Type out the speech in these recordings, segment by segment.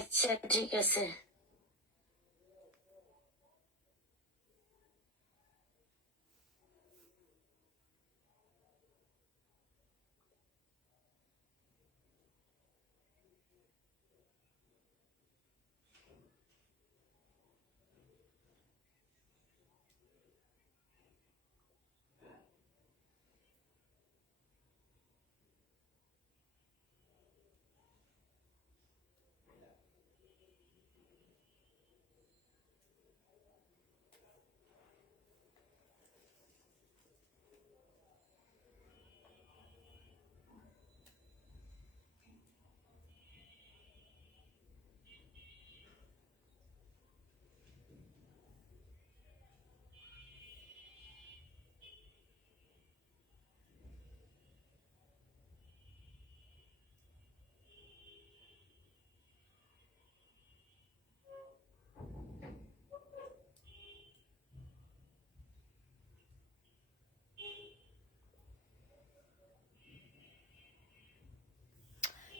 আচ্ছা ঠিক আছে।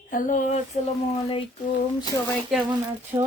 হ্যালো, আসসালামু আলাইকুম। সবাই কেমন আছো?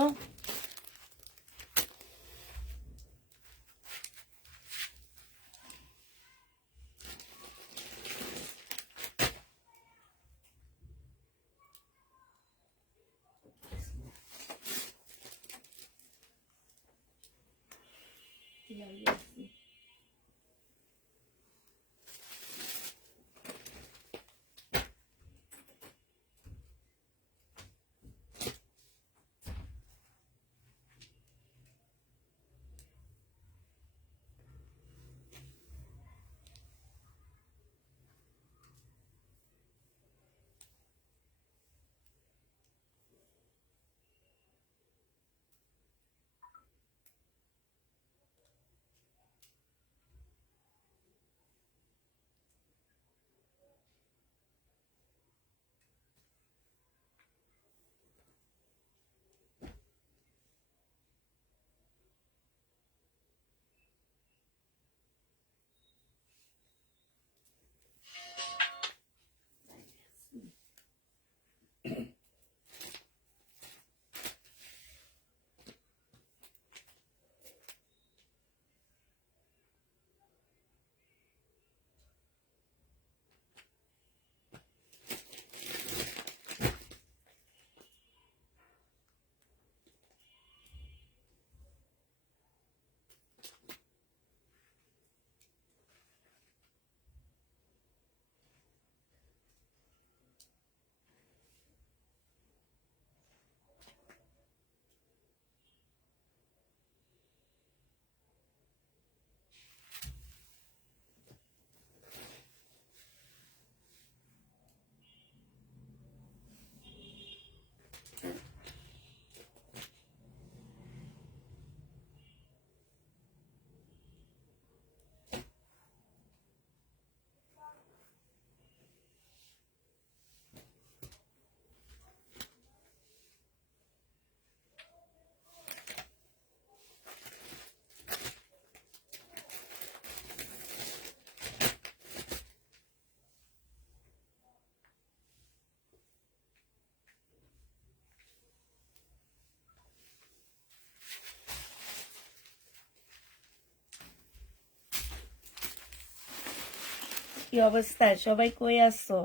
কি অবস্থা? সবাই কই আছো?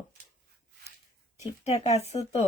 ঠিকঠাক আছো তো?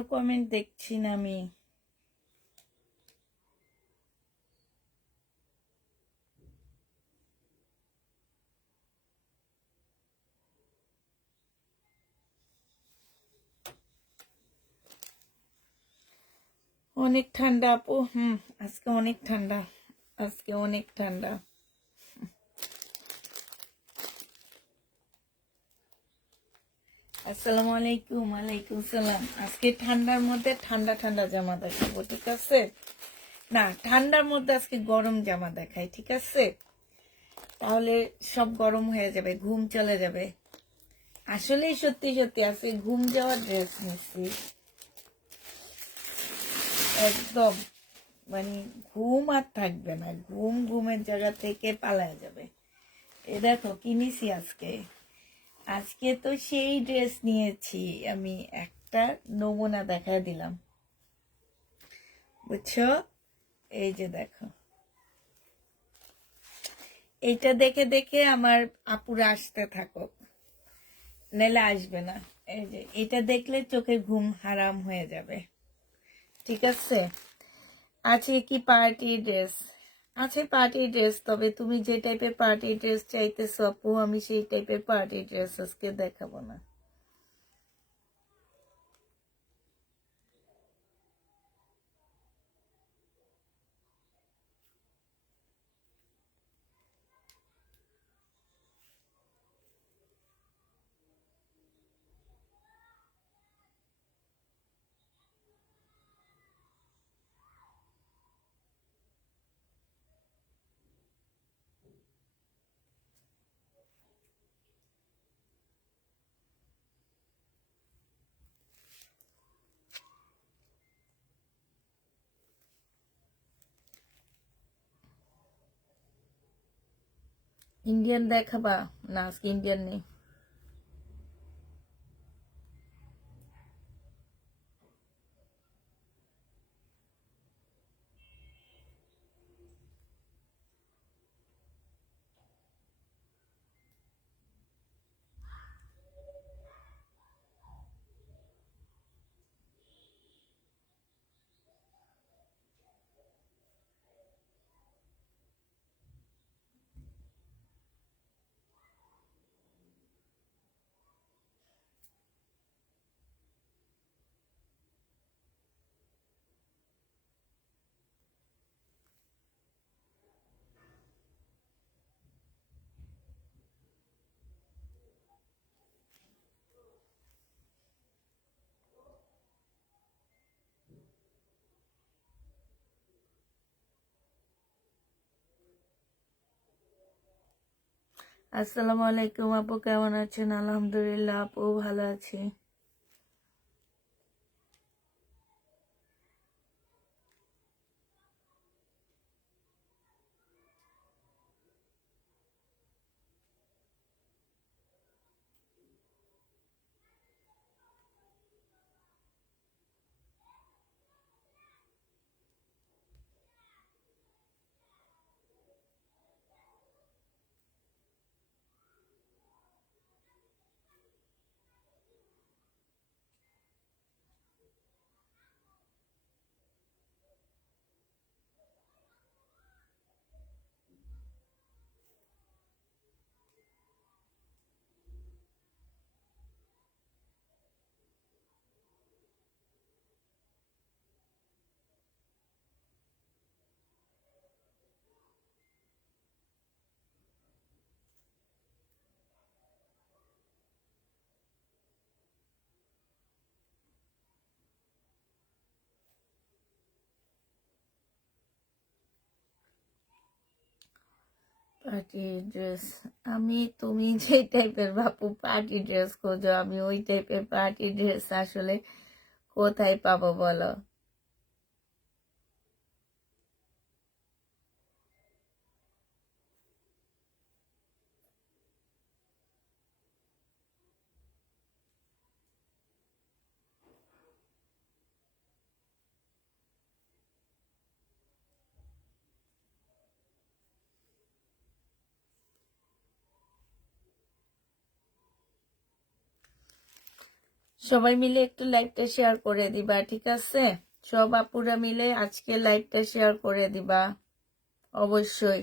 কারো কমেন্ট দেখছি না আমি। অনেক ঠান্ডা আপু, আজকে অনেক ঠান্ডা, আজকে অনেক ঠান্ডা। আসসালামু আলাইকুম। ওয়ালাইকুম সালাম। আজকে ঠান্ডার মধ্যে ঠান্ডা ঠান্ডা জামা দেখাবো, ঠিক আছে? না, ঠান্ডার মধ্যে আজকে গরম জামা দেখাই, ঠিক আছে? তাহলে সব গরম হয়ে যাবে, ঘুম চলে যাবে। আসলেই সত্যি সত্যি আজকে ঘুম যাওয়ার ড্রেস নিচ্ছি, একদম মানে ঘুম আর থাকবে না, ঘুমের জায়গা থেকে পালায় যাবে। এ দেখো কি নিছি আজকে। আজকে তো সেই ড্রেস নিয়েছি আমি, একটা নমুনা দেখায় দিলাম, বুঝছো? এই যে দেখো, এইটা দেখে দেখে আমার আপুরা আসতে থাকো, নাহলে আসবে না। এই যে এটা দেখলে চোখে ঘুম হারাম হয়ে যাবে, ঠিক আছে? আছে কি পার্টি ড্রেস, আছে পার্টি ড্রেস, তবে তুমি যে টাইপের পার্টি ড্রেস চাইতেছো আপু, আমি সেই টাইপের পার্টি ড্রেস আজকে দেখাবো না। ইন্ডিয়ান দেখাবা? না, আজকে ইন্ডিয়ান নেই। আসসালামু আলাইকুম আপু, কেমন আছেন? আলহামদুলিল্লাহ আপু, ভালো আছি। পার্টি ড্রেস, তুমি যে টাইপের বাপু পার্টি ড্রেস খোঁজো, আমি ওই টাইপের পার্টি ড্রেস আসলে কোথায় পাবো বলো? সবাই মিলে একটু লাইভটা শেয়ার করে দিবা, ঠিক আছে? সব আপুরা মিলে আজকে লাইভটা শেয়ার করে দিবা অবশ্যই।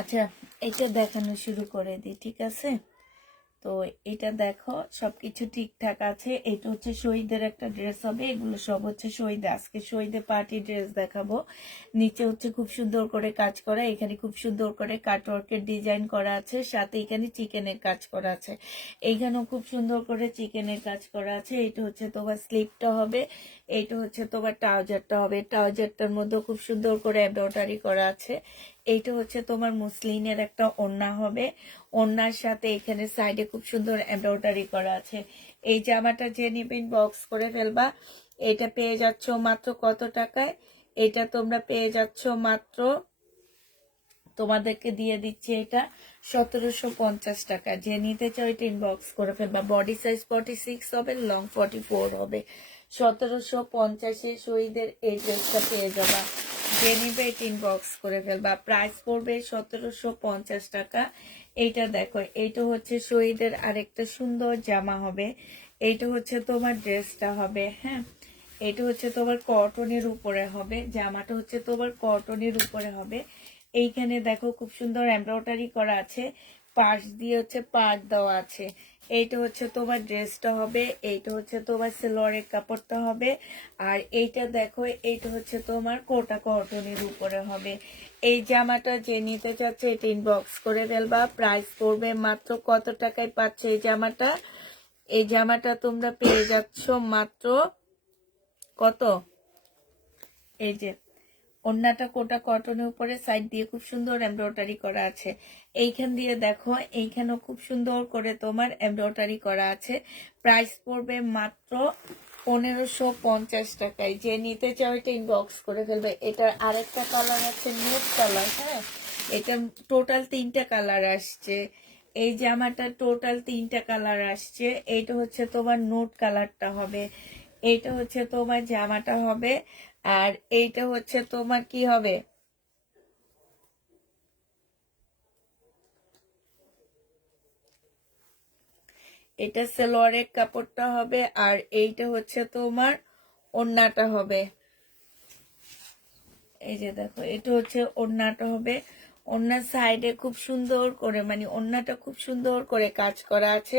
আচ্ছা, এটা দেখানো শুরু করে দিই, ঠিক আছে? তো এটা দেখো সবকিছু ঠিকঠাক আছে। এটা হচ্ছে শহীদের একটা ড্রেস হবে, এগুলো সব হচ্ছে শহীদ, আজকে শহীদের পার্টি ড্রেস দেখাবো। নিচে হচ্ছে খুব সুন্দর করে কাজ করা, এখানে খুব সুন্দর করে কাটওয়ার্কের ডিজাইন করা আছে, সাথে এখানে চিকেনের কাজ করা আছে, এইখানেও খুব সুন্দর করে চিকেনের কাজ করা আছে। এটা হচ্ছে তোমার স্লিপটা হবে, এইটা হচ্ছে তোমার ট্রাউজারটা হবে, ট্রাউজারটার মধ্যে খুব সুন্দর করে এমব্রয়ডারি করা আছে। এইটা হচ্ছে তোমার মুসলিনের একটা ওড়না হবে, ওড়নার সাথে এখানে সাইডে খুব সুন্দর এমব্রয়ডারি করা আছে। এই জামাটা যে নিবেন বক্স করে ফেলবা। এটা পেয়ে যাচ্ছ মাত্র কত টাকায়? এটা তোমরা পেয়ে যাচ্ছ মাত্র, তোমাদেরকে দিয়ে দিচ্ছি এটা 1750 টাকা। যে নিতে চাও এটা ইনবক্স করে ফেলবা। বডি সাইজ 46 হবে, লং 44 হবে। 1750-এ শহীদের এই ড্রেসটা পেয়ে যাবা। যে নিবে এটা ইনবক্স করে ফেলবা। প্রাইস পড়বে 1750 টাকা। এইটা দেখো, এইটা হচ্ছে শহীদের আরেকটা সুন্দর জামা হবে। এইটা হচ্ছে তোমার ড্রেসটা হবে, হ্যাঁ। এটা হচ্ছে তোমার কটনের উপরে হবে, জামাটা হচ্ছে তোমার কটনের উপরে হবে। এইখানে দেখো খুব সুন্দর এমব্রয়ডারি করা আছে, পাশ দিয়ে হচ্ছে পাট দেওয়া আছে। এইটা হচ্ছে তোমার ড্রেসটা হবে, এইটা হচ্ছে তোমার সালোয়ারের কাপড়টা হবে। আর এইটা দেখো, এইটা হচ্ছে তোমার কোটা কটনের উপরে হবে। এই জামাটা যে নিতে চাচ্ছে এটা ইনবক্স করে ফেলবা। প্রাইস পড়বে মাত্র কত টাকায় পাচ্ছে এই জামাটা? এই জামাটা তোমরা পেয়ে যাচ্ছ মাত্র কত? এই যে ওড়নাটা কোটা কটনের উপরে সাইড দিয়ে খুব সুন্দর এমব্রয়ডারি করা আছে। এইখান দিয়ে দেখো, এইখানেও খুব সুন্দর করে তোমার এমব্রয়ডারি করা আছে। প্রাইস পড়বে মাত্র 1550 টাকায়। যে নিতে চাও এটা ইনবক্স করে ফেলবে। এটার আরেকটা কালার আছে নুড কালার, হ্যাঁ। এটা টোটাল 3টা কালার আসছে। এই জামাটা টোটাল 3টা কালার আসছে। এইটা হচ্ছে তোমার নুড কালারটা হবে, এইটা হচ্ছে তোমার জামাটা হবে, আর এইটা হচ্ছে তোমার কি হবে, এটা সালোয়ারের কাপড়টা হবে, আর এইটা হচ্ছে তোমার ওড়নাটা হবে। এই যে দেখো, এটা হচ্ছে ওড়নাটা হবে। ওনার সাইডে খুব সুন্দর করে মানে ওনাটা খুব সুন্দর করে কাজ করা আছে,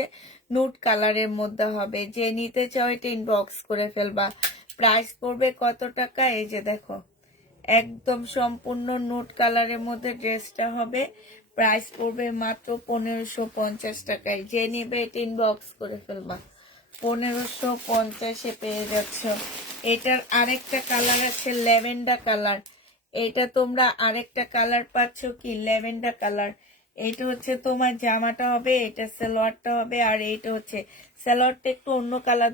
নুট কালারের মধ্যে হবে। যে নিতে চাও এটা ইনবক্স করে ফেলবা। প্রাইস পড়বে কত টাকা? এই যে দেখো, একদম সম্পূর্ণ নুট কালারের মধ্যে ড্রেসটা হবে। প্রাইস পড়বে মাত্র 1550 টাকায়। যে নিবে এটা ইনবক্স করে ফেলবা। 1550-এ পেয়ে যাচ্ছ। এটার আরেকটা কালার আছে ল্যাভেন্ডার কালার। এটা তোমরা আরেকটা কালার পাচ্ছ কি ল্যাভেন্ডার কালার। এইটা হচ্ছে তোমার জামাটা হবে, এটা সালোয়ারটা হবে। আর এইটা হচ্ছে সালোয়ারটা একটু অন্য কালার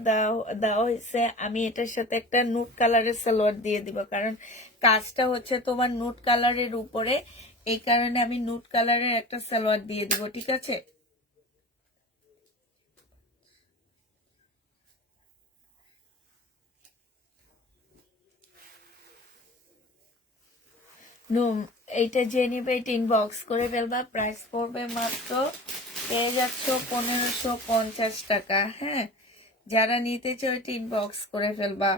দেওয়া হয়েছে। আমি এটার সাথে একটা নুট কালারের সালোয়ার দিয়ে দিব, কারণ কাজটা হচ্ছে তোমার নুট কালারের উপরে, এই কারণে আমি নুট কালারের একটা সালোয়ার দিয়ে দিব। ঠিক আছে, এইটা যে নিবে এটা ইনবক্স করে ফেলবা। প্রাইস পড়বে মাত্র, পেয়ে যাচ্ছ 1550 টাকা। হ্যাঁ, যারা নিতে চাও এটা ইনবক্স করে ফেলবা।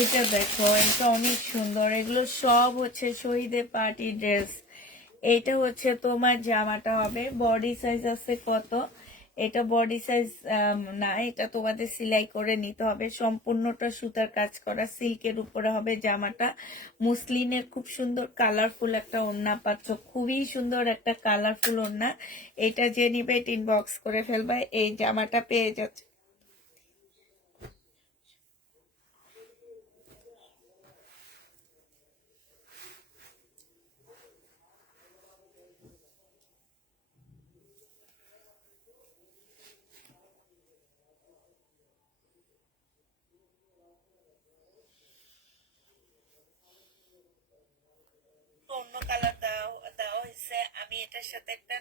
এটা দেখো, এটা অনেক সুন্দর। এগুলো সব হচ্ছে শহীদের পার্টি ড্রেস। এটা হচ্ছে তোমার জামাটা হবে, বডি সাইজ আছে কত, এটা বডি সাইজ না, এটা তোমাদের সেলাই করে নিতে হবে। সম্পূর্ণটা সুতার কাজ করা, সিল্কের উপরে হবে জামাটা। মুসলিনের খুব সুন্দর কালারফুল একটা ওড়না পাচ্ছ, খুবই সুন্দর একটা কালারফুল ওড়না। এটা যে নিবে এটা ইনবক্স করে ফেলবা। এই জামাটা পেয়ে যাচ্ছে অন্য কালার দেওয়া হয়েছে। আমি এটার সাথে একটা,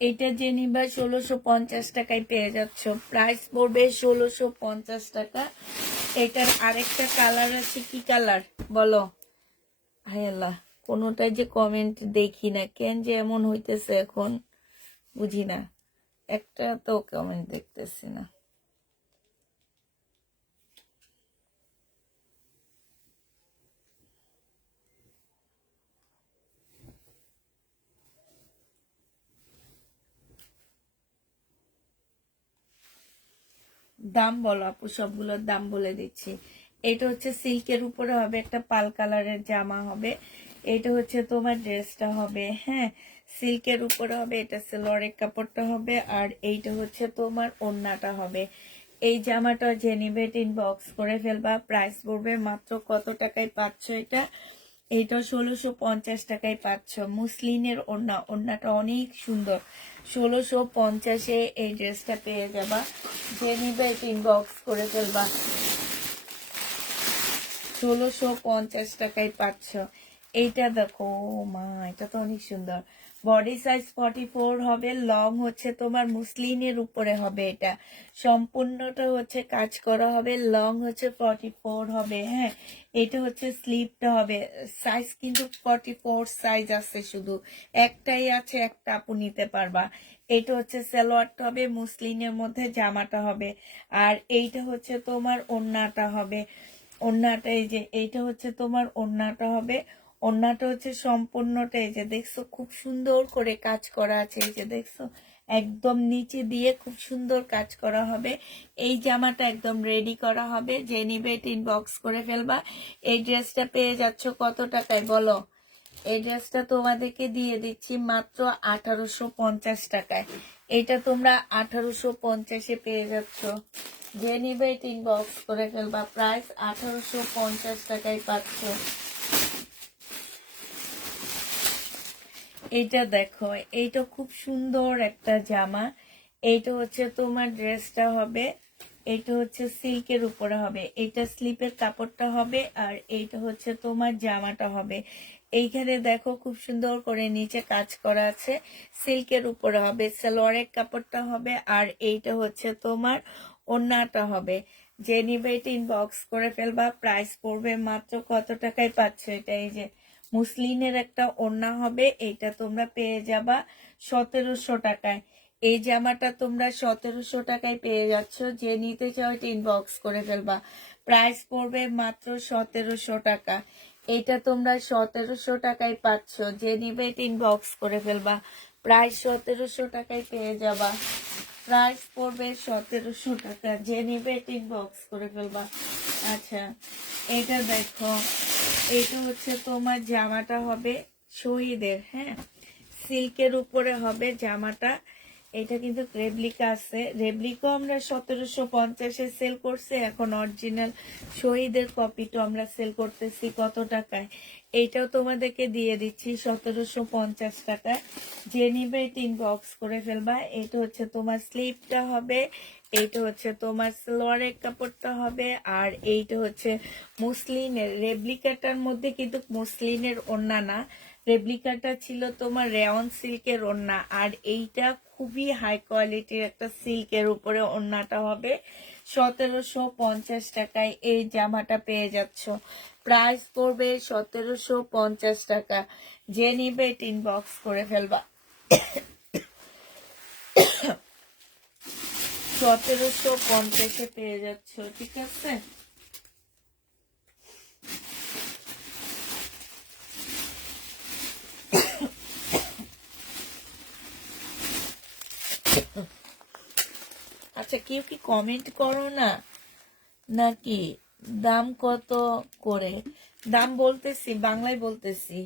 এটা যে নিবা 1650 টাকায় পেয়ে যাচ্ছ। প্রাইস পড়বে 1650 টাকা। এটার আরেকটা কালার আছে, কি কালার বলো? হায় আল্লাহ, কোনোটাই যে কমেন্ট দেখি না, কেন যে এমন হইতেছে এখন বুঝি না। একটা তো কমেন্ট দেখতেছি না। দাম বলো আপু, সবগুলোর দাম বলে দিচ্ছি। এটা হচ্ছে সিল্কের উপরে হবে, একটা পাল কালারের জামা হবে। এটা হচ্ছে তোমার ড্রেসটা হবে। হ্যাঁ, সিল্কের উপরে হবে, এটা সেলোয়ারের কাপড়টা হবে। আর এইটা হচ্ছে তোমার ওড়নাটা হবে। এই জামাটা যে নিবে ইনবক্স করে ফেলবা। প্রাইস পড়বে মাত্র কত টাকায় পাচ্ছ এটা? এটা 1650 টাকায় পাচ্ছ। মুসলিনের ওড়না, ওড়নাটা অনেক সুন্দর। 1650-এ এই ড্রেসটা পেয়ে যাবা। যে নিবে ইনবক্স করে ফেলবা। 1650 টাকায় পাচ্ছ। এইটা দেখো, মা এটা তো অনেক সুন্দর। বডি সাইজ 44 হবে, লং হচ্ছে তোমার মুসলিনের উপরে হবে। এটা সম্পূর্ণটা হচ্ছে কাজ করা হবে, লং হচ্ছে 44 হবে। হ্যাঁ, এটা হচ্ছে স্লিপটা হবে। সাইজ কিন্তু 44 সাইজ আছে, শুধু একটাই আছে, একটা আপু নিতে পারবা। এটা হচ্ছে সালোয়ারটা হবে, মুসলিনের মধ্যে জামাটা হবে। আর এইটা হচ্ছে তোমার ওড়নাটা হবে। ওড়নাটা এই যে এইটা হচ্ছে তোমার ওড়নাটা হবে। ওড়নাটা হচ্ছে সম্পূর্ণটা এই যে দেখছো, খুব সুন্দর করে কাজ করা আছে। এই যে দেখছো, একদম নিচে দিয়ে খুব সুন্দর কাজ করা হবে। এই জামাটা একদম রেডি করা হবে। যে নিবে এটা ইনবক্স করে ফেলবা। এই ড্রেসটা পেয়ে যাচ্ছ কত টাকায় বলো? এই ড্রেসটা তোমাদেরকে দিয়ে দিচ্ছি মাত্র 1850 টাকায়। এটা তোমরা 1850-এ পেয়ে যাচ্ছ। যে নিবে এটা ইনবক্স করে ফেলবা। প্রাইস 1850 টাকায় পাচ্ছ। এটা দেখো, এইটা খুব সুন্দর একটা জামা। এইটা হচ্ছে তোমার ড্রেসটা হবে, এইটা হচ্ছে সিল্কের উপরে হবে, এইটা স্লিপের কাপড়টা হবে। আর এইটা হচ্ছে তোমার জামাটা হবে। এইখানে দেখো খুব সুন্দর করে নিচে কাজ করা আছে, সিল্কের উপরে হবে, সালোয়ারের কাপড়টা হবে। আর এইটা হচ্ছে তোমার ওড়নাটা হবে। যে নিবে এটা ইনবক্স করে ফেলবা। প্রাইস পড়বে মাত্র কত টাকায় পাচ্ছ এটা? এই যে মুসলিনের একটা ওড়না হবে, এইটা তোমরা পেয়ে যাবা 1700 টাকায়। এই জামাটা তোমরা 1700 টাকায় পেয়ে যাচ্ছ। যে নিতে চাও এটা ইনবক্স করে ফেলবা। প্রাইস পড়বে মাত্র 1700 টাকা। এটা তোমরা 1700 টাকায় পাচ্ছ, যে নিবে ইনবক্স করে ফেলবা, প্রাইস 1700 টাকায় পেয়ে যাবা। প্রাইস পড়বে 1700 টাকা, যে নিবে ইনবক্স করে ফেলবা। আচ্ছা, এটা দেখো, এটা হচ্ছে তোমার জামাটা হবে শহীদের, হ্যাঁ, সিল্কের উপরে হবে জামাটা। এটা কিন্তু রেপ্লিকা আছে, রেপ্লিকাও আমরা 1750-এ সেল করছি, এখন অরিজিনাল শহীদের কপিটা আমরা সেল করতেছি কত টাকায়, এইটাও তোমাদেরকে দিয়ে দিচ্ছি 1750 টাকায়। যে নিবে ইনবক্স করে ফেলবা। এটা হচ্ছে তোমার স্লিপটা হবে, এইটা হচ্ছে তোমার সালোয়ারের কাপড়টা হবে, আর এইটা হচ্ছে মুসলিনের। রেপ্লিকাটার মধ্যে কিন্তু মুসলিনের ওড়না না, রেপ্লিকাটা ছিল তোমার রেয়ন সিল্কের ওড়না, আর এইটা খুবই হাই কোয়ালিটির একটা সিল্কের উপরে ওড়নাটা হবে। 1750 টাকায় এই জামাটা পেয়ে যাচ্ছ। প্রাইস পড়বে 1750 টাকা। যে নিবে ইনবক্স করে ফেলবা। 1750-এ পেয়ে যাচ্ছ, ঠিক আছে। আচ্ছা, কেউ কি কমেন্ট করো না নাকি? দাম কত করে? দাম বলতেছি, বাংলায় বলতেছি,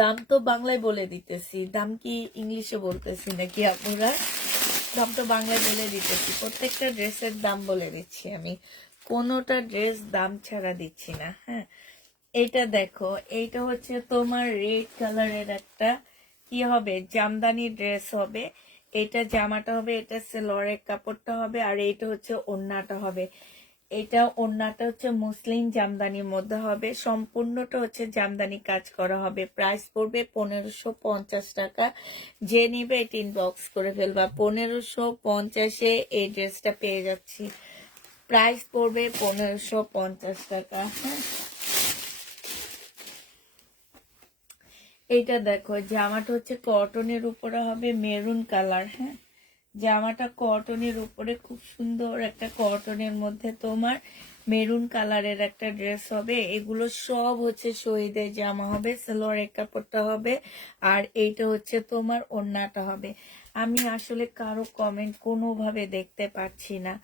দাম তো বাংলায় বলে দিতেছি, দাম কি ইংলিশে বলতেছি নাকি আপনারা? দাম তো বাংলায় বলে দিতেছি, প্রত্যেকটা ড্রেসের দাম বলে দিচ্ছি আমি, কোনোটা ড্রেস দাম ছাড়া দিচ্ছি না। হ্যাঁ, এইটা দেখো, এইটা হচ্ছে তোমার রেড কালারের একটা কি হবে, জামদানি ড্রেস হবে। এটা জামাটা হবে, এটা সালোয়ারের কাপড়টা হবে, আর এইটা হচ্ছে ওড়নাটা হবে। এটা ওড়নাটা হচ্ছে মুসলিম জামদানির মধ্যে হবে, সম্পূর্ণটা হচ্ছে জামদানি কাজ করা হবে। প্রাইস পড়বে 1550 টাকা। যে নিবে এটা ইনবক্স করে ফেলবা। 1550-এ এই ড্রেসটা পেয়ে যাচ্ছি। প্রাইস পড়বে 1550 টাকা। হ্যাঁ, এইটা দেখো, জামাটা হচ্ছে কটনের উপরে হবে, মেরুন কালার। হ্যাঁ, জামাটা কটনের উপরে, খুব সুন্দর একটা কটনের মধ্যে তোমার মেরুন কালারের একটা ড্রেস হবে। এগুলো সব হচ্ছে শহীদের জামা হবে, সালোয়ারের কাপড়টা হবে, আর এইটা হচ্ছে তোমার ওড়নাটা হবে। আমি আসলে কারো কমেন্ট কোনোভাবে দেখতে পাচ্ছি না।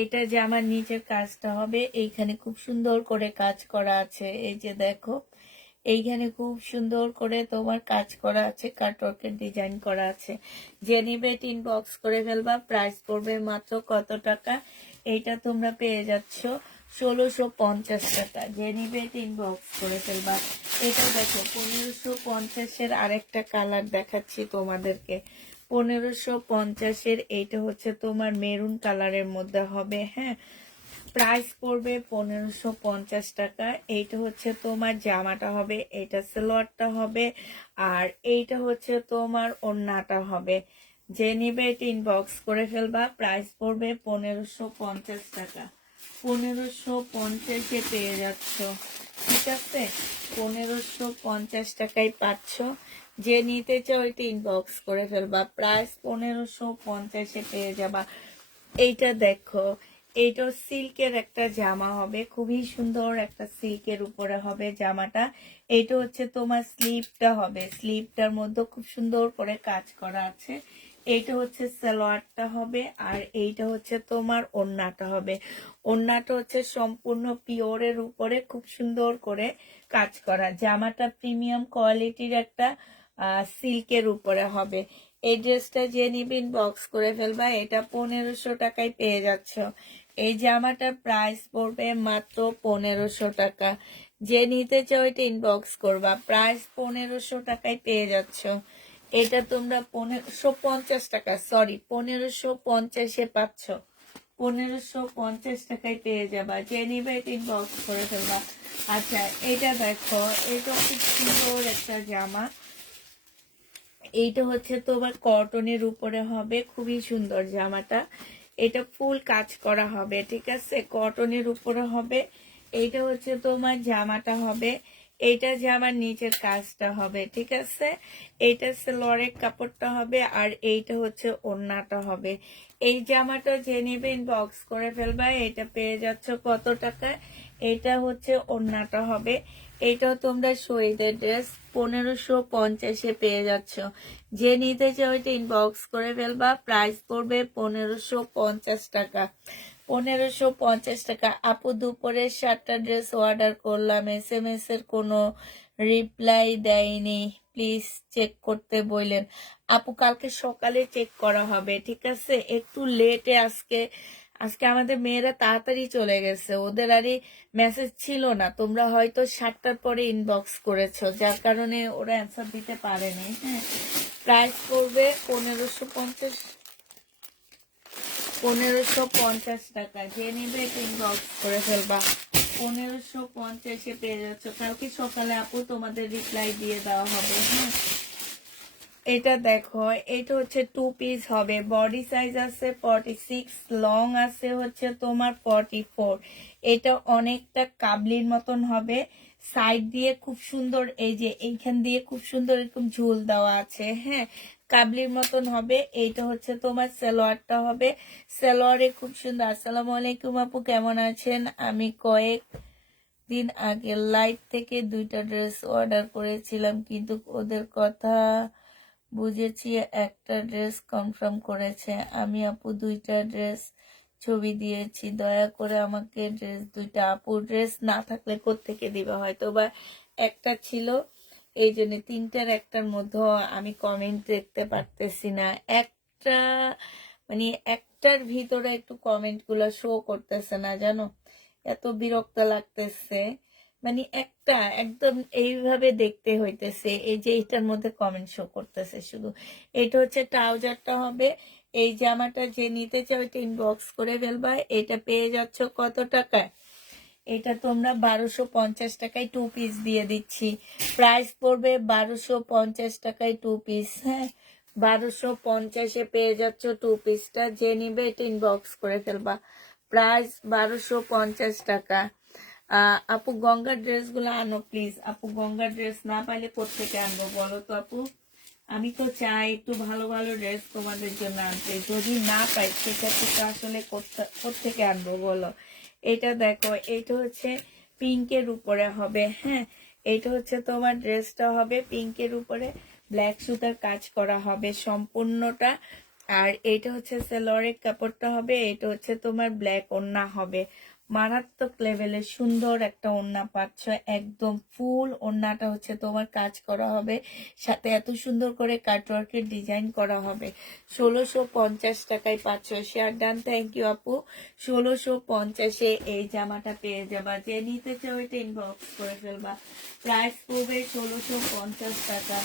এটা জামার নিচের কাজটা হবে, এইখানে খুব সুন্দর করে কাজ করা আছে, এই যে দেখো, এইখানে খুব সুন্দর করে তোমার কাজ করা আছে, কাটওয়ার্কের ডিজাইন করা আছে। যে নিবে ইনবক্স করে ফেলবা। প্রাইস পড়বে মাত্র কত টাকা? এইটা তোমরা পেয়ে যাচ্ছ 1650 টাকা। যে নিবে ইনবক্স করে ফেলবা। এটা দেখো, 1550-এর আরেকটা কালার দেখাচ্ছি তোমাদেরকে। 1550-এর এইটা হচ্ছে তোমার মেরুন কালারের মধ্যে হবে। হ্যাঁ, প্রাইস পড়বে 1550 টাকা। এইটা হচ্ছে তোমার জামাটা হবে, এটা সালোয়ারটা হবে, আর এইটা হচ্ছে তোমার ওড়নাটা হবে। যে নিবে এটা ইনবক্স করে ফেলবা। প্রাইস পড়বে 1550 টাকা। 1550-এ পেয়ে যাচ্ছ, ঠিক আছে। 1550 টাকায় পাচ্ছ। যে নিতে চাও এটা ইনবক্স করে ফেলবা। প্রাইস 1550-এ পেয়ে যাবা। এইটা দেখো, এইটা সিল্কের একটা জামা হবে, খুবই সুন্দর একটা সিল্কের উপরে হবে জামাটা। এইটা হচ্ছে তোমার স্লিভটা হবে, স্লিভটার মধ্যে খুব সুন্দর করে কাজ করা আছে। এইটা হচ্ছে সালোয়ারটা হবে, আর এইটা হচ্ছে তোমার ওড়নাটা হবে। ওড়নাটা হচ্ছে সম্পূর্ণ পিওরের উপরে খুব সুন্দর করে কাজ করা। জামাটা প্রিমিয়াম কোয়ালিটির একটা সিল্কের উপরে হবে। এই ড্রেসটা যে নিবে ইনবক্স করে ফেলবা। এটা 1500 টাকায় পেয়ে যাচ্ছ। এই জামাটার প্রাইস পড়বে মাত্র 1500 টাকা। যে নিতে চাও এটা ইনবক্স করবা। প্রাইস 1500 টাকায় পেয়ে যাচ্ছ। এটা তোমরা 1550 টাকা, সরি 1550-এ পাচ্ছ। 1550 টাকায় পেয়ে যাবা। যে নিবে এটা ইনবক্স করে ফেলবা। আচ্ছা, এটা দেখো, এটা খুব সুন্দর একটা জামা। এইটা হচ্ছে তোমার কটনের উপরে হবে, খুবই সুন্দর জামাটা। এটা ফুল কাজ করা হবে, ঠিক আছে, কটনের উপরে হবে। এইটা হচ্ছে তোমার জামাটা হবে। এইটা যে আমার নিচের কাজটা হবে, ঠিক আছে। এইটা সালোয়ারের কাপড়টা হবে, আর এইটা হচ্ছে ওড়নাটা হবে। এই জামাটা যে নেবে ইনবক্স করে ফেলবা। এটা পেয়ে যাচ্ছ কত টাকায়? এটা হচ্ছে ওড়নাটা হবে। এইটাও তোমরা শহীদের ড্রেস 1550-এ পেয়ে যাচ্ছ। যে নিতে চাও এটা ইনবক্স করে ফেলবা। প্রাইস পড়বে 1550 টাকা। 1550 টাকা। আপু দুপুরে 7টা ড্রেস অর্ডার করলাম, SMS এর কোনো রিপ্লাই দেয়নি, প্লিজ চেক করতে বললেন। আপু কালকে সকালে চেক করা হবে, ঠিক আছে। একটু লেটে আজকে আজকে আমাদের মেয়েরা তাড়াতাড়ি চলে গেছে, ওদের আরই মেসেজ ছিল না। তোমরা হয়তো 7টার পরে ইনবক্স করেছো, যার কারণে ওরা অ্যান্সার দিতে পারেনি। হ্যাঁ, প্রাইস করবে 1550 টাকা। যে নিবে ইনবক্স করে ফেলবা। 1550-এ পেয়ে যাচ্ছ। কালকে সকালে আপু তোমাদের রিপ্লাই দিয়ে দেওয়া হবে। হ্যাঁ, এটা দেখো, এটা হচ্ছে 2 পিস হবে। বডি সাইজ আছে 46, লং আছে হচ্ছে তোমার 44। এটা অনেকটা কাবলির মতন হবে। সাইড দিয়ে খুব সুন্দর, এই যে এইখান দিয়ে খুব সুন্দর এরকম ঝুল দেওয়া আছে। হ্যাঁ, কাবলির মতন হবে। এইটা হচ্ছে তোমার সালোয়ারটা হবে। সালোয়ারে খুব সুন্দর। আসসালামু আলাইকুম আপু, কেমন আছেন? আমি কয়েকদিন আগে লাইভ থেকে 2টা ড্রেস অর্ডার করেছিলাম, কিন্তু ওদের কথা বুঝেছি একটা ড্রেস কনফার্ম করেছে। আমি আপু 2টা ড্রেস ছবি দিয়েছি, দয়া করে আমাকে ড্রেস 2টা। আপু ড্রেস না থাকলে কোত্থেকে দিবা? হয়তো বা একটা ছিল, এই জন্য 3টার একটার মধ্যে আমি কমেন্ট দেখতে পারতেছি না। একটা মানে একটার ভিতরে একটু কমেন্ট গুলো শো করতেছে না, জানো, এত বিরক্ত লাগতেছে। মানে একটা একদম এইভাবে দেখতে হইতেছে। এই যে এটার মধ্যে কমেন্ট শো করতেছে শুধু। এটা হচ্ছে ট্রাউজারটা হবে। এই জামাটা যে নিতে চাও এটা ইনবক্স করে ফেলবা। এটা পেয়ে যাচ্ছ কত টাকায়? এটা তোমরা 1250 টাকায় 2 পিস দিয়ে দিচ্ছি। প্রাইস পড়বে 1250 টাকায় 2 পিস। হ্যাঁ, 1250-এ পেয়ে যাচ্ছ 2 পিসটা। যে নিবে এটা ইনবক্স করে ফেলবা। প্রাইস 1250 টাকা। আপু গঙ্গার ড্রেসগুলো আনো প্লিজ। আপু গঙ্গার ড্রেস না পাইলে কোত্থেকে আনবো বলো তো আপু? আমি তো চাই একটু ভালো ভালো ড্রেস তোমাদের জন্য আনতে, যদি না পাই সেক্ষেত্রে তো আসলে কোত্থেকে আনবো বলো? এটা দেখো, এইটা হচ্ছে পিঙ্কের উপরে হবে। হ্যাঁ, এইটা হচ্ছে তোমার ড্রেসটা হবে পিঙ্কের উপরে, ব্ল্যাক সুতার কাজ করা হবে সম্পূর্ণটা। আর এইটা হচ্ছে সালোয়ারের কাপড়টা হবে। এটা হচ্ছে তোমার ব্ল্যাক ওড়না হবে। মারাত্মক লেভেলের সুন্দর একটা ওড়না পাচ্ছ, একদম ফুল ওড়নাটা হচ্ছে তোমার কাজ করা হবে, সাথে এত সুন্দর করে কাটওয়ার্কের ডিজাইন করা হবে। 1650 টাকায় পাচ্ছ। শেয়ার ডান, থ্যাংক ইউ আপু। 1650-এ এই জামাটা পেয়ে যাবা। যে নিতে চাও এটা ইনবক্স করে ফেলবা। প্রাইস পড়বে 1650 টাকা।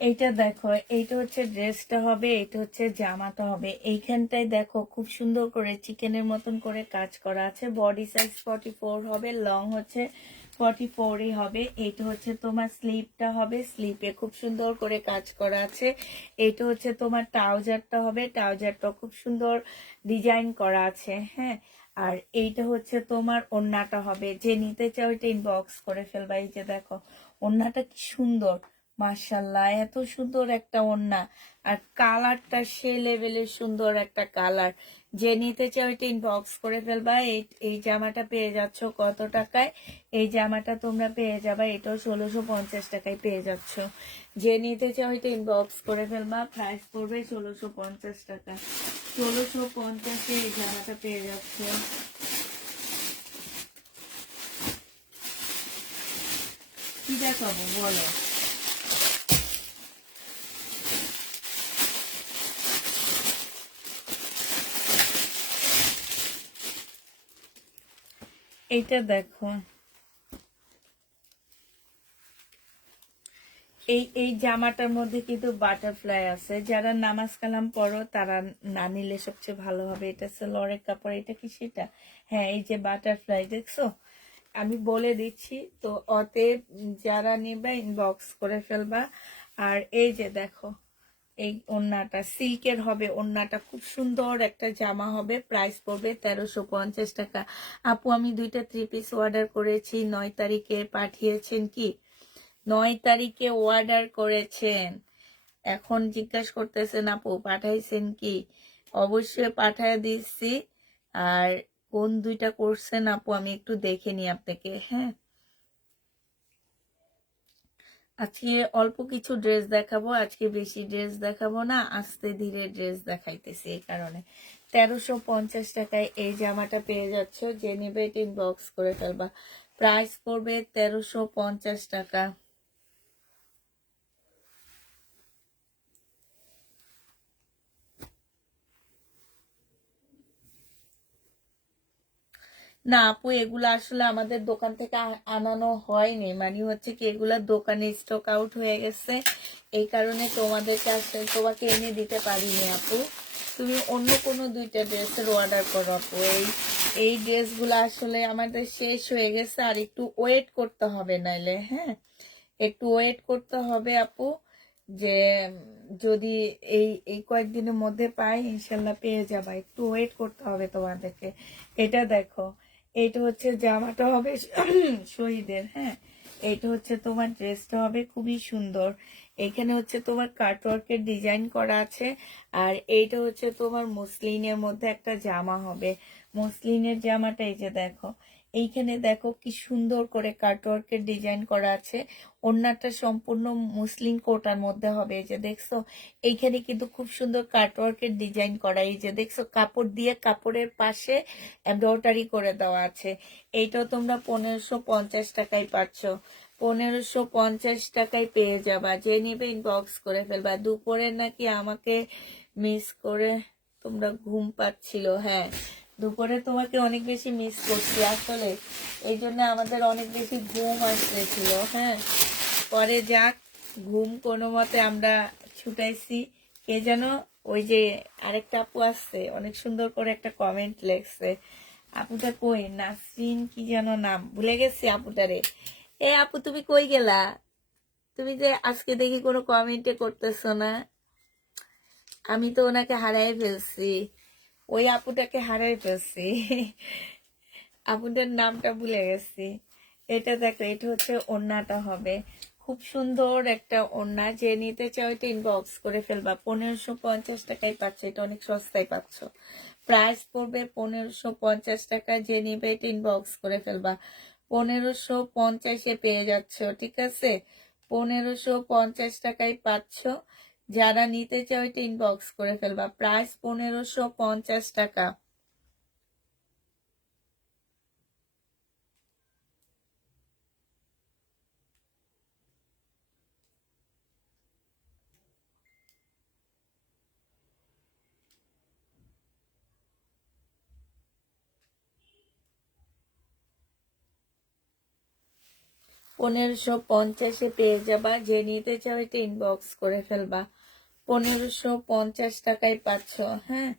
এইটা দেখো, এইটা হচ্ছে ড্রেসটা হবে, এটা হচ্ছে জামাটা হবে। এইখানটায় দেখো খুব সুন্দর করে চিকেনের মতন করে কাজ করা আছে। বডি সাইজ 44 হবে, লং হচ্ছে 44-ই হবে। এইটা হচ্ছে তোমার স্লিপটা হবে, স্লিপে খুব সুন্দর করে কাজ করা আছে। এইটা হচ্ছে তোমার ট্রাউজারটা হবে, ট্রাউজারটা খুব সুন্দর ডিজাইন করা আছে। হ্যাঁ, আর এইটা হচ্ছে তোমার ওড়নাটা হবে। যে নিতে চাও এটা ইনবক্স করে ফেলবা। এই যে দেখো ওড়নাটা কি সুন্দর, মাশাল্লাহ, এত সুন্দর একটা ওড়না। আর কালারটা সে লেভেলের সুন্দর একটা কালার। যে নিতে চাও এটা ইনবক্স করে ফেলবা। এই জামাটা পেয়ে যাচ্ছ কত টাকায়? এই জামাটা তোমরা পেয়ে যাবা, এটাও 1650 টাকায় পেয়ে যাচ্ছ। যে নিতে চাও এটা ইনবক্স করে ফেলবা। প্রাইস পড়বে 1650 টাকা। 1650-এ এই জামাটা পেয়ে যাচ্ছ। কি দেখাবো বলো? এইটা দেখো, এই জামাটার মধ্যে কিন্তু বাটারফ্লাই আছে। যারা নামাজ কালাম পড়ো তারা না নিলে সবচেয়ে ভালো হবে। এটা সালোয়ারের কাপড়। এটা কি সেটা? হ্যাঁ, এই যে বাটারফ্লাই দেখছো, আমি বলে দিচ্ছি তো। অতএব যারা নেবে ইনবক্স করে ফেলবা। আর এই যে দেখো এই ওড়নাটা সিল্কের হবে, ওড়নাটা খুব সুন্দর একটা জামা হবে, প্রাইস পড়বে 1350 টাকা। আপু আমি 2টা 3 পিস অর্ডার করেছি, 9 তারিখে পাঠিয়েছেন কি? 9 তারিখে অর্ডার করেছেন, এখন জিজ্ঞাসা করতেছেন আপু পাঠাইছেন কি? অবশ্যই পাঠায় দিচ্ছি। আর কোন 2টা করছেন আপু আমি একটু দেখে নিই আপনাকে। হ্যাঁ, আজকে অল্প কিছু ড্রেস দেখাবো, আজকে বেশি ড্রেস দেখাবো না, আস্তে ধীরে ড্রেস দেখাইতেছি। এই কারণে 1350 টাকায় এই জামাটা পেয়ে যাচ্ছ, যে নেবে এটা ইনবক্স করে ফেলবা, প্রাইস পড়বে 1350 টাকা। না আপু এগুলো আসলে আমাদের দোকান থেকে আনানো হয়নি, মানে হচ্ছে কি এগুলা দোকানে স্টক আউট হয়ে গেছে, এই কারণে তোমাদের কাছে তোমাকে এনে দিতে পারিনি আপু। তুমি অন্য কোনো 2টা ড্রেসের অর্ডার করো আপু। এই ড্রেসগুলো আসলে আমাদের শেষ হয়ে গেছে, আর একটু ওয়েট করতে হবে নাইলে। হ্যাঁ, একটু ওয়েট করতে হবে আপু, যে যদি এই এই কয়েকদিনের মধ্যে পাই ইনশাল্লাহ পেয়ে যাবা, একটু ওয়েট করতে হবে তোমাদেরকে। এটা দেখো, এইটা হচ্ছে জামাটা হবে শহীদের। হ্যাঁ, এইটা হচ্ছে তোমার ড্রেসটা হবে খুবই সুন্দর, এখানে হচ্ছে তোমার কাটওয়ার্কের ডিজাইন করা আছে। আর এইটা হচ্ছে তোমার মসলিনের মধ্যে একটা জামা হবে, মসলিনের জামাটা এই যে দেখো, এইখানে দেখো কি সুন্দর করে কাটওয়ার্কের ডিজাইন করা আছে। ওড়নাটা সম্পূর্ণ মুসলিন কোটার মধ্যে হবে, এই যে দেখছো এইখানে কিন্তু খুব সুন্দর কাটওয়ার্কের ডিজাইন করা, এই যে দেখছো কাপড় দিয়ে কাপড়ের পাশে এমব্রয়ডারি করে দেওয়া আছে। এইটাও তোমরা 1550 টাকায় পাচ্ছ, 1550 টাকায় পেয়ে যাবা, যে নেবে ইনবক্স করে ফেলবা। দুপুরে নাকি আমাকে মিস করে তোমরা ঘুম পাচ্ছিল? হ্যাঁ, দুপুরে তোমাকে অনেক বেশি মিস করছি আসলে, এই জন্য আমাদের অনেক বেশি ঘুম আসতেছিল। হ্যাঁ, পরে যাক, ঘুম কোনো মতে আমরা ছুটাইছি। কে যেন ওই যে আরেকটা আপু আসছে, অনেক সুন্দর করে একটা কমেন্ট লেখছে, আপুটা কই, নাসরিন কি যেন নাম, ভুলে গেছি আপুটারে। এ আপু তুমি কই গেলা? তুমি যে আজকে দেখি কোনো কমেন্টে করতেছো না, আমি তো ওনাকে হারাই ফেলছি, ওই আপুটাকে হারাই ফেলছি আপুটার নামটা ভুলে গেছি। এটা দেখো, এটা হচ্ছে ওড়নাটা হবে, খুব সুন্দর একটা ওড়না, যে নিতে চাও এটা ইনবক্স করে ফেলবা, 1550 টাকায় পাচ্ছ, এটা অনেক সস্তায় পাচ্ছ, প্রাইস পড়বে 1550 টাকা, যে নিবে এটা ইনবক্স করে ফেলবা, 1550-এ পেয়ে যাচ্ছ। ঠিক আছে, 1550 টাকায় পাচ্ছ, যারা নিতে চাও এটা ইনবক্স করে ফেলবা, প্রাইস 1550 টাকা। পনেরোশো পঞ্চাশে পেয়ে যাবা, যে নিতে চাও এটা ইনবক্স করে ফেলবা, 1550 টাকায় পাচ্ছ। হ্যাঁ,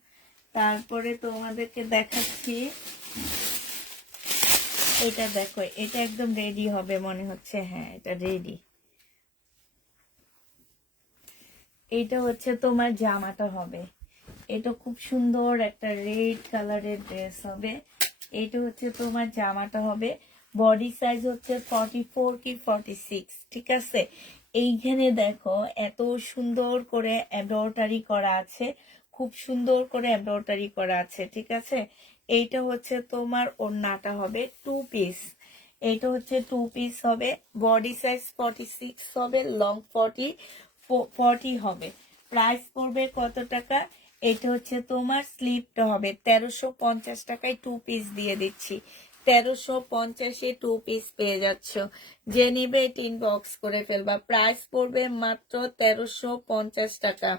তারপরে তোমাদেরকে দেখাচ্ছি, এটা দেখো, এটা একদম রেডি হবে মনে হচ্ছে। হ্যাঁ, এটা রেডি। এইটা হচ্ছে তোমার জামাটা হবে, এটা খুব সুন্দর একটা রেড কালারের ড্রেস হবে। এইটা হচ্ছে তোমার জামাটা হবে, বডি সাইজ হচ্ছে 44 কি 46। ঠিক আছে, এইখানে দেখো এত সুন্দর করে এমব্রয়ডারি করা আছে, খুব সুন্দর করে এমব্রয়ডারি করা আছে। ঠিক আছে, এইটা হচ্ছে তোমার ওড়নাটা হবে 2 পিস, এইটা হচ্ছে 2 পিস হবে, বডি সাইজ 46 হবে, লং 40 হবে, প্রাইস পড়বে কত টাকা? এটা হচ্ছে তোমার স্লিপটা হবে 1350 টাকায় 2 পিস দিয়ে দিচ্ছি, 1350-এ 2 পিস পেয়ে যাচ্ছ, যে নিবে এটা ইনবক্স করে ফেলবা, প্রাইস পড়বে মাত্র 1350 টাকা।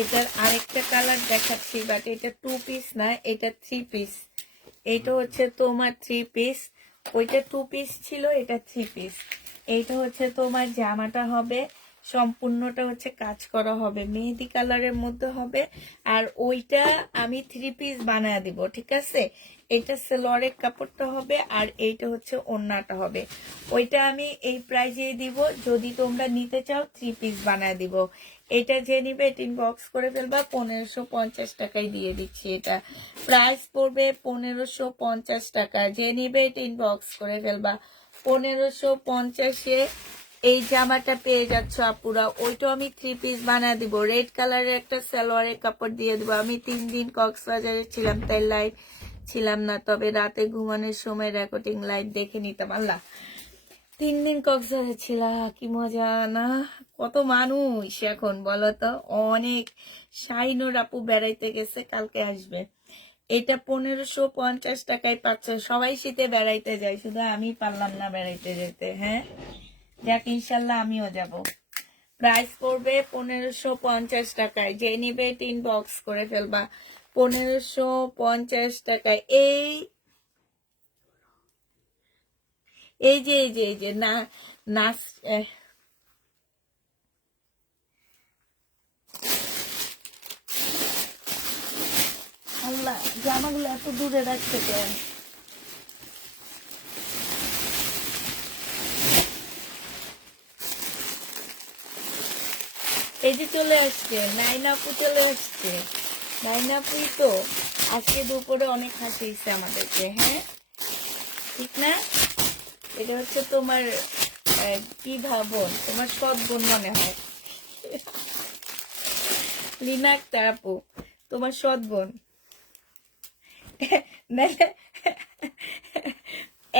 এটার আরেকটা কালার দেখাচ্ছি, বাট এটা 2 পিস না, এটা 3 পিস, এটা হচ্ছে তোমার 3 পিস, ওইটা 2 পিস ছিল, এটা 3 পিস। এইটা হচ্ছে তোমার জামাটা হবে, সম্পূর্ণটা হচ্ছে কাজ করা হবে, মেহেদি কালারের মধ্যে হবে, আর ওইটা আমি 3 পিস বানায় দিব। ঠিক আছে, এটা সালোয়ারের কাপড়টা হবে আর এইটা হচ্ছে ওড়নাটা হবে। ওইটা আমি এই প্রাইজেই দিব, যদি তোমরা নিতে চাও 3 পিস বানায় দিব। এটা যে নিবে এটা ইনবক্স করে ফেলবা, 1550 টাকায় দিয়ে দিচ্ছি। এটা প্রাইস পড়বে 1550 টাকা। যে নিবে এটা ইনবক্স করে ফেলবা, 1550-এ এই জামাটা পেয়ে যাচ্ছ আপুরা। ওইটাও আমি 3 পিস বানায় দিব। রেড কালারের একটা সালোয়ারের কাপড় দিয়ে দিব। আমি 3 দিন কক্সবাজারে ছিলাম, তাই লাইভ ছিলাম না, তবে রাতে ঘুমানোর সময় রেকর্ডিং লাইভ দেখে নিতাম। আল্লাহ, 3 দিন কক্সবাজারে ছিলাম, কি মজা না! কত মানুষ এখন বলো তো, অনেক। শাহিনুর আপু বেড়াইতে গেছে, কালকে আসবে। এটা 1550 টাকায় পাচ্ছে। সবাই শীতে বেড়াইতে যায়, শুধু আমি পারলাম না বেড়াইতে যেতে। হ্যাঁ, যাক ইনশাল্লাহ আমিও যাব। প্রাইস পড়বে 1550 টাকায়। যে নিবে টিন বক্স করে ফেলবা, 1550 টাকায়। এই যে না নাচ, আল্লাহ, জামাগুলো এত দূরে রাখতে কেন? এই যে চলে আসছে নাইনাপু, চলে আসছে নাইনাপুই তো। আজকে দুপুরে অনেক হাসিয়েছে আমাদেরকে। হ্যাঁ, ঠিক না? এটা হচ্ছে তোমার কি ভাবন, তোমার সৎ বোন মনে হয়। লিনা আক্তার আপু, তোমার সৎ বোন।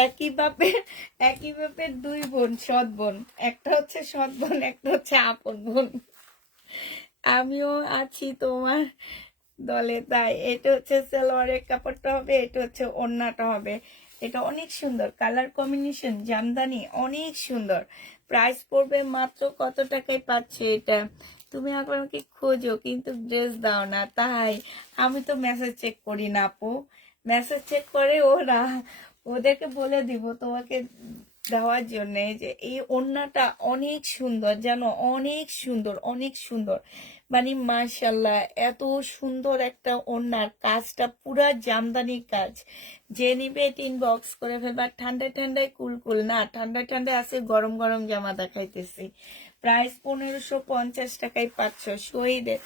একই বাপের 2 বোন, সৎ বোন। একটা হচ্ছে সৎ বোন, একটা হচ্ছে আপন বোন। আমিও আছি তোমার দলে, তাই। এটা হচ্ছে সালোয়ারের কাপড়টা হবে, এটা হচ্ছে ওড়নাটা হবে। এটা অনেক সুন্দর কালার কম্বিনেশন, জামদানি অনেক সুন্দর। প্রাইস পড়বে মাত্র কত টাকায় পাচ্ছে এটা? তুমি এখন আমাকে খোঁজো কিন্তু ড্রেস দাও না, তাই আমি তো মেসেজ চেক করি না আপু। মেসেজ চেক করে ওরা, ওদেরকে বলে দিব তোমাকে দেওয়ার জন্য। যে এই ওড়নাটা অনেক সুন্দর, জানো, অনেক সুন্দর, অনেক সুন্দর। মানে মাশাল্লাহ, এত সুন্দর একটা ওড়নার কাজটা, পুরা জামদানির কাজ। যে নিবে এটা ইনবক্স করে ফেলবা। ঠান্ডায় ঠান্ডায় কুলকুল না, ঠান্ডায় ঠান্ডায় আছে গরম গরম জামা দেখাইতেছি। প্রাইস 1550 টাকায় পাচ্ছ শহীদের।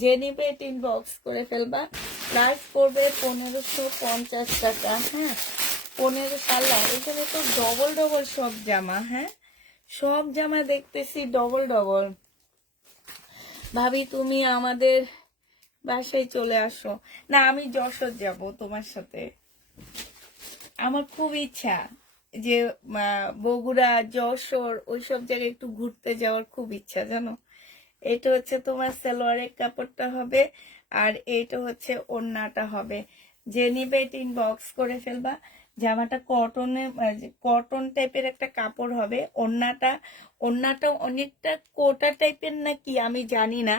যে নিবে এটা ইনবক্স করে ফেলবা। প্রাইস পড়বে 1550 টাকা। হ্যাঁ, 15 সাল্লা। এখানে তো ডবল ডবল সব জামা। হ্যাঁ, সব জামা দেখতেছি ডবল ডবল। ভাবি তুমি আমাদের বাসায় চলে আসো। না, আমি যশোর যাব তোমার সাথে। আমার খুব ইচ্ছা যে বগুড়া, যশোর ওইসব জায়গায় একটু ঘুরতে যাওয়ার খুব ইচ্ছা, জানো। এটা হচ্ছে তোমার সালোয়ারের কাপড়টা হবে, আর এইটা হচ্ছে ওড়নাটা হবে। যে নিবে এটা ইনবক্স করে ফেলবা। জামাটা কটন টাইপের একটা কাপড় হবে। ওড়নাটা অনেকটা কোটা টাইপের নাকি আমি জানি না,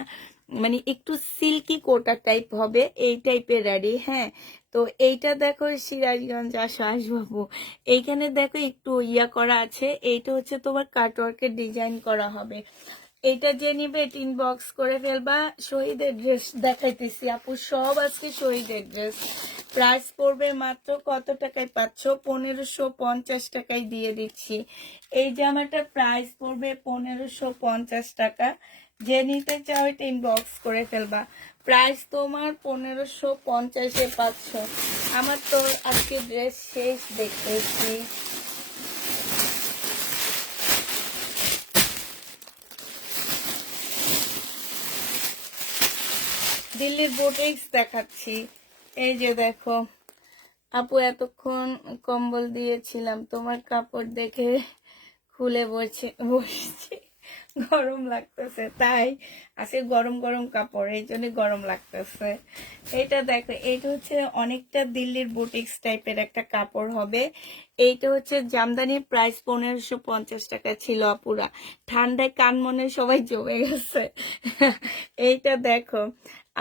মানে একটু সিল্কি কোটা টাইপ হবে, এই টাইপের রেডি। হ্যাঁ, তো এইটা দেখো সিরাজগঞ্জ আসবাবু, এইখানে দেখো একটু ইয়া করা আছে। এইটা হচ্ছে তোমার কাটওয়ার্কের ডিজাইন করা হবে। এইটা যে নিবে এটা ইনবক্স করে ফেলবা। শহীদের ড্রেস দেখাইতেছি আপু, সব আজকে শহীদের ড্রেস। প্রাইস পড়বে মাত্র কত টাকায় পাচ্ছ? 1550 টাকায় দিয়ে দিচ্ছি। এই জামাটার প্রাইস পড়বে 1550 টাকা। যে নিতে চাও এটা ইনবক্স করে ফেলবা। প্রাইস তোমার 1550-এ পাচ্ছ। আমার তো আজকে ড্রেস শেষ দেখতেছি। দিল্লির বুটিক্স দেখাচ্ছি। এই যে দেখো আপু, এতক্ষণ কম্বল দিয়েছিলাম, তোমার কাপড় দেখে খুলে বসছি, গরম লাগতেছে। তাই আজকে গরম গরম কাপড়, এই জন্য গরম লাগতেছে। এটা দেখো, এটা হচ্ছে অনেকটা দিল্লির বুটিক্স টাইপের একটা কাপড় হবে। এইটা হচ্ছে জামদানির প্রাইস 1550 টাকা ছিল আপুরা। ঠান্ডায় কান মনে সবাই জমে গেছে। এইটা দেখো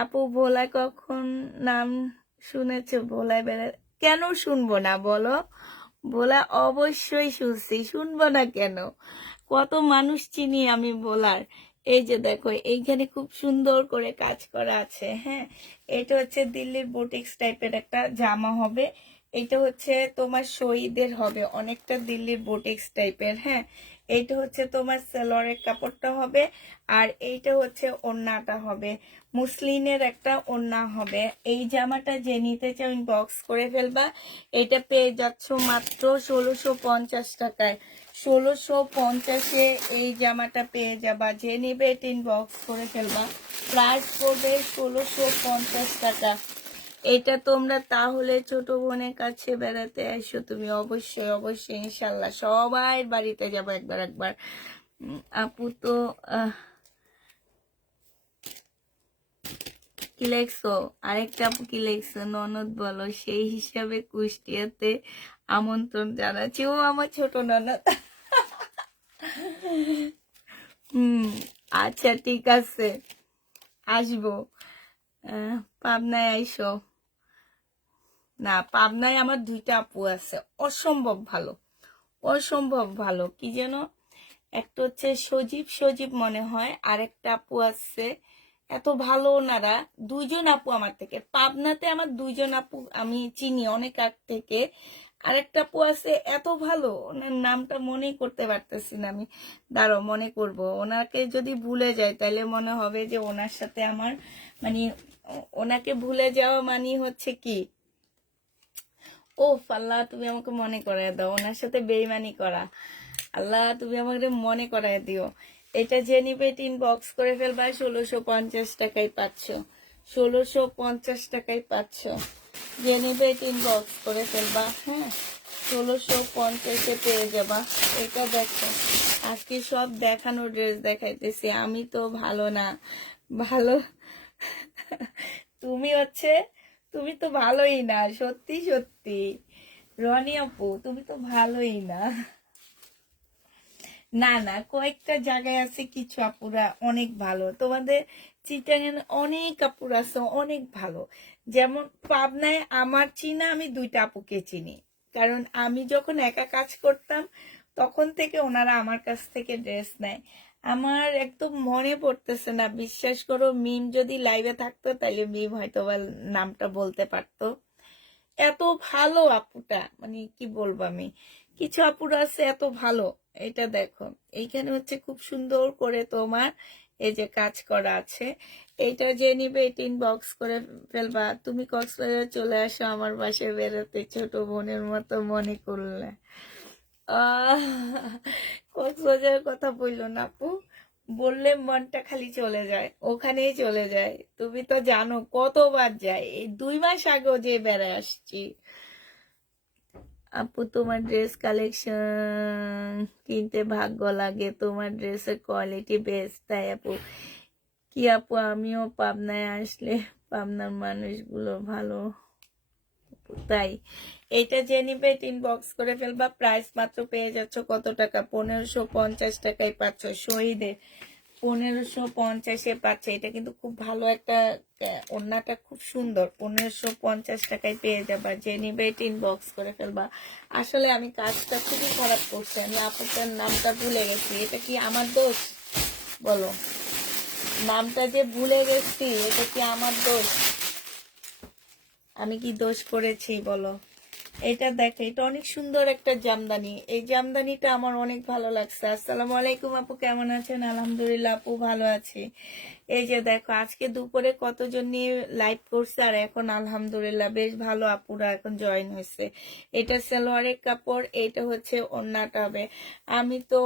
আপু, ভোলা কখন নাম শুনেছো? ভোলায় বেড়া, কেন শুনবো না বলো? ভোলা অবশ্যই শুনছি, শুনবো না কেন? কত মানুষ চিনি আমি ভোলার। এই যে দেখো, এইখানে খুব সুন্দর করে কাজ করা আছে। হ্যাঁ, এটা হচ্ছে দিল্লির বুটিক্স টাইপের একটা জামা হবে। এটা হচ্ছে তোমার শহীদের হবে, অনেকটা দিল্লির বোটেক্স টাইপের। হ্যাঁ, এইটা হচ্ছে তোমার সেলরের কাপড়টা হবে, আর এইটা হচ্ছে ওড়নাটা হবে, মুসলিনের একটা ওড়না হবে। এই জামাটা যে নিতে চাও বক্স করে ফেলবা। এটা পেয়ে যাচ্ছ মাত্র 1650 টাকায়। 1650-এ এই জামাটা পেয়ে যাবা। যে নিবে 3 বক্স করে ফেলবা। প্রাইস পড়বে 1650 টাকা। এটা তোমরা তাহলে ছোট বোনের কাছে বেড়াতে আসো, তুমি অবশ্যই অবশ্যই ইনশাল্লাহ সবাই বাড়িতে যাবো একবার একবার। আপু তো কি লেখছো? আরেকটা আপু কি লেখছো? ননদ বলো, সেই হিসাবে কুষ্টিয়াতে আমন্ত্রণ জানাচ্ছি। ও আমার ছোট ননদ। আচ্ছা ঠিক আছে, আসবো। পাবনায় আইসো। না, পাবনায় আমার 2টা আপু আছে, অসম্ভব ভালো, অসম্ভব ভালো। কি যেন একটা হচ্ছে সজীব সজীব মনে হয়, আরেকটা আপু আছে, এত ভালো ওনারা। 2জন আপু আমার থেকে পাবনাতে, আমার 2জন আপু আমি চিনি অনেক আগ থেকে। আরেকটা আপু আছে এত ভালো, ওনার নামটা মনেই করতে পারতেছি না আমি। দাঁড়াও, মনে করব। ওনাকে যদি ভুলে যাই তাহলে মনে হবে যে ওনার সাথে আমার মানে, ওনাকে ভুলে যাওয়া মানে হচ্ছে কি, ও আল্লাহ তুমি আমাকে মনে করায় দাও, ওনার সাথে বেইমানি করা। আল্লাহ তুমি আমাকে মনে করায় দিও। এটা যে নিবে 3 বক্স করে ফেলবা। 1650 টাকায় পাচ্ছ, 1650 টাকায় পাচ্ছ। যে নিবে 3 বক্স করে ফেলবা। হ্যাঁ, 1650-এ পেয়ে যাবা। এটা দেখো, আজকে সব দেখানো ড্রেস দেখাইতেছি। আমি তো ভালো না, ভালো। তুমি হচ্ছে, তুমি তো ভালোই না, সত্যি সত্যি। রনি আপু তুমি তো ভালোই না। না না, কয়েকটা জায়গায় আছে কিছু আপুরা অনেক ভালো, তোমাদের চিটাগাং অনেক আপুরা আছে অনেক ভালো। যেমন পাবনায় আমার চিনা, আমি 2টা আপুকে চিনি, কারণ আমি যখন একা কাজ করতাম তখন থেকে ওনারা আমার কাছ থেকে ড্রেস নেয়। আমার একদম মনে পড়তেছে না, বিশ্বাস করো। মিম যদি লাইভে থাকতো তাহলে মিম হয়তো বা নামটা বলতে পারতো। এত ভালো আপুটা, মানে কি বলবো আমি, কিছু আপুরা আছে এত ভালো। এটা দেখো, এইখানে হচ্ছে খুব সুন্দর করে তোমার এই যে কাজ করা আছে। এইটা যে নিবে 3 বক্স করে ফেলবা। তুমি কক্সবাজার চলে আসো আমার বাসায় বেড়াতে, ছোট বোনের মতো মনে করলে। আহ কক্সবাজারের কথা বললো না আপু, বললে মনটা খালি চলে যায়, ওখানেই চলে যায়। তুমি তো জানো কতবার যাই, এই 2 মাস আগেও যে বেড়ায় আসছি। আপু তোমার ড্রেস কালেকশন কিনতে ভাগ্য লাগে, তোমার ড্রেসের কোয়ালিটি বেস্ট। তাই আপু? কি আপু, আমিও পাবনায় আসলে পাবনার মানুষগুলো ভালো। তাই? এইটা যে নিবে 3 বক্স করে ফেলবা। প্রাইস মাত্র পেয়ে যাচ্ছ কত টাকা? 1550 টাকায় পাচ্ছ। শহীদে 1550-এ পাচ্ছে। এটা কিন্তু খুব ভালো একটা, ওড়নাটা খুব সুন্দর। 1550 টাকায় পেয়ে যাবা। যে নিবে 3 বক্স করে ফেলবা। আসলে আমি কাজটা খুবই খারাপ করছি, আমি আপনার নামটা ভুলে গেছি। এটা কি আমার দোষ বলো? নামটা যে ভুলে গেছি, এটা কি আমার দোষ? আমি কি দোষ করেছি বলো? এটা দেখো, এটা অনেক সুন্দর একটা জামদানি। এই জামদানিটা আমার অনেক ভালো লাগছে। আসসালামু আলাইকুম আপু, কেমন আছেন? আলহামদুলিল্লাহ আপু ভালো আছি। এই যে দেখো, আজকে দুপুরে কতজন নিয়ে লাইভ করছে, আর এখন আলহামদুলিল্লাহ বেশ ভালো আপুরা এখন জয়েন হয়েছে। এটা সালোয়ারের কাপড়, এটা হচ্ছে ওড়নাটা হবে। আমি তো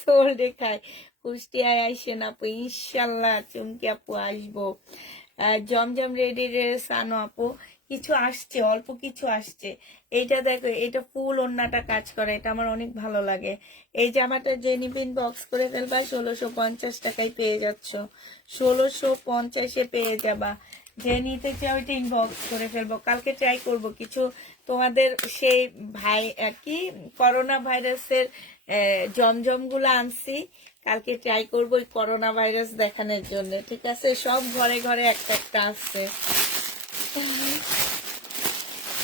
সোল দেখাই, কুষ্টিয়ায় আইসেন আপু, ইনশাল্লাহ চুমকি আপু আসবো। জমজম রেডি ড্রেস আনো আপু, কিছু আসছে, অল্প কিছু আসছে। এইটা দেখো, এটা ফুল ওড়নাটা কাজ করে, এটা আমার অনেক ভালো লাগে। এই জামাটা যে নিবেন বক্স করে ফেলবা। 1650 টাকায় পেয়ে যাচ্ছ, 1650-এ পেয়ে যাবা। যে নিতে চাও এটা ইনবক্স করে ফেলবো। কালকে ট্রাই করব কিছু তোমাদের সেই ভাই কি করোনা ভাইরাসের জমজম গুলো আনছি, কালকে ট্রাই করবো ওই করোনা ভাইরাস দেখানোর জন্য। ঠিক আছে, সব ঘরে ঘরে একটা একটা আসছে,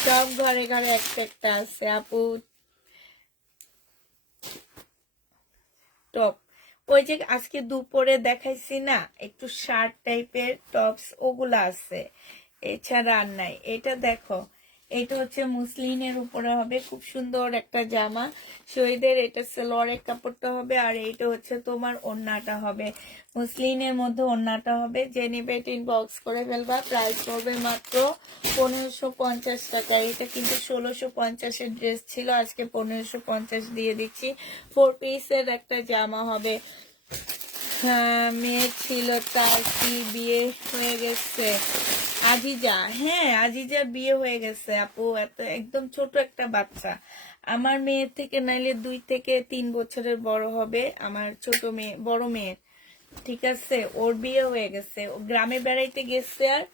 সব ঘরে ঘরে একটা একটা আছে আপু। টপ, ওই যে আজকে দুপুরে দেখাইছি না, একটু শার্ট টাইপের টপস, ওগুলা আছে, এছাড়া আর নাই। এটা দেখো, এটা হচ্ছে মুসলিনের উপরে হবে, খুব সুন্দর একটা জামা শহীদের। এটা সালোয়ারের কাপড়টা হবে, আর এইটা হচ্ছে তোমার ওড়নাটা হবে। মুসলিনের মধ্যে ওড়নাটা হবে। যে নিবে ইনবক্স করে ফেলবা। প্রাইস পড়বে মাত্র 1550 টাকা। এটা কিন্তু 1650-এর ড্রেস ছিল, আজকে 1550 দিয়ে দিচ্ছি। 4 পিসের একটা জামা হবে। হ্যাঁ, মেয়ে ছিল, তার কি বিয়ে হয়ে গেছে? আজিজা, হ্যাঁ আজিজার বিয়ে হয়ে গেছে আপু। এত একদম ছোট একটা বাচ্চা, আমার মেয়ের থেকে নাইলে 2 থেকে 3 বছরের বড় হবে আমার ছোট মেয়ে, বড় মেয়ের। ঠিক আছে, ওর বিয়ে হয়ে গেছে, ও গ্রামে বেড়াইতে গেছে আর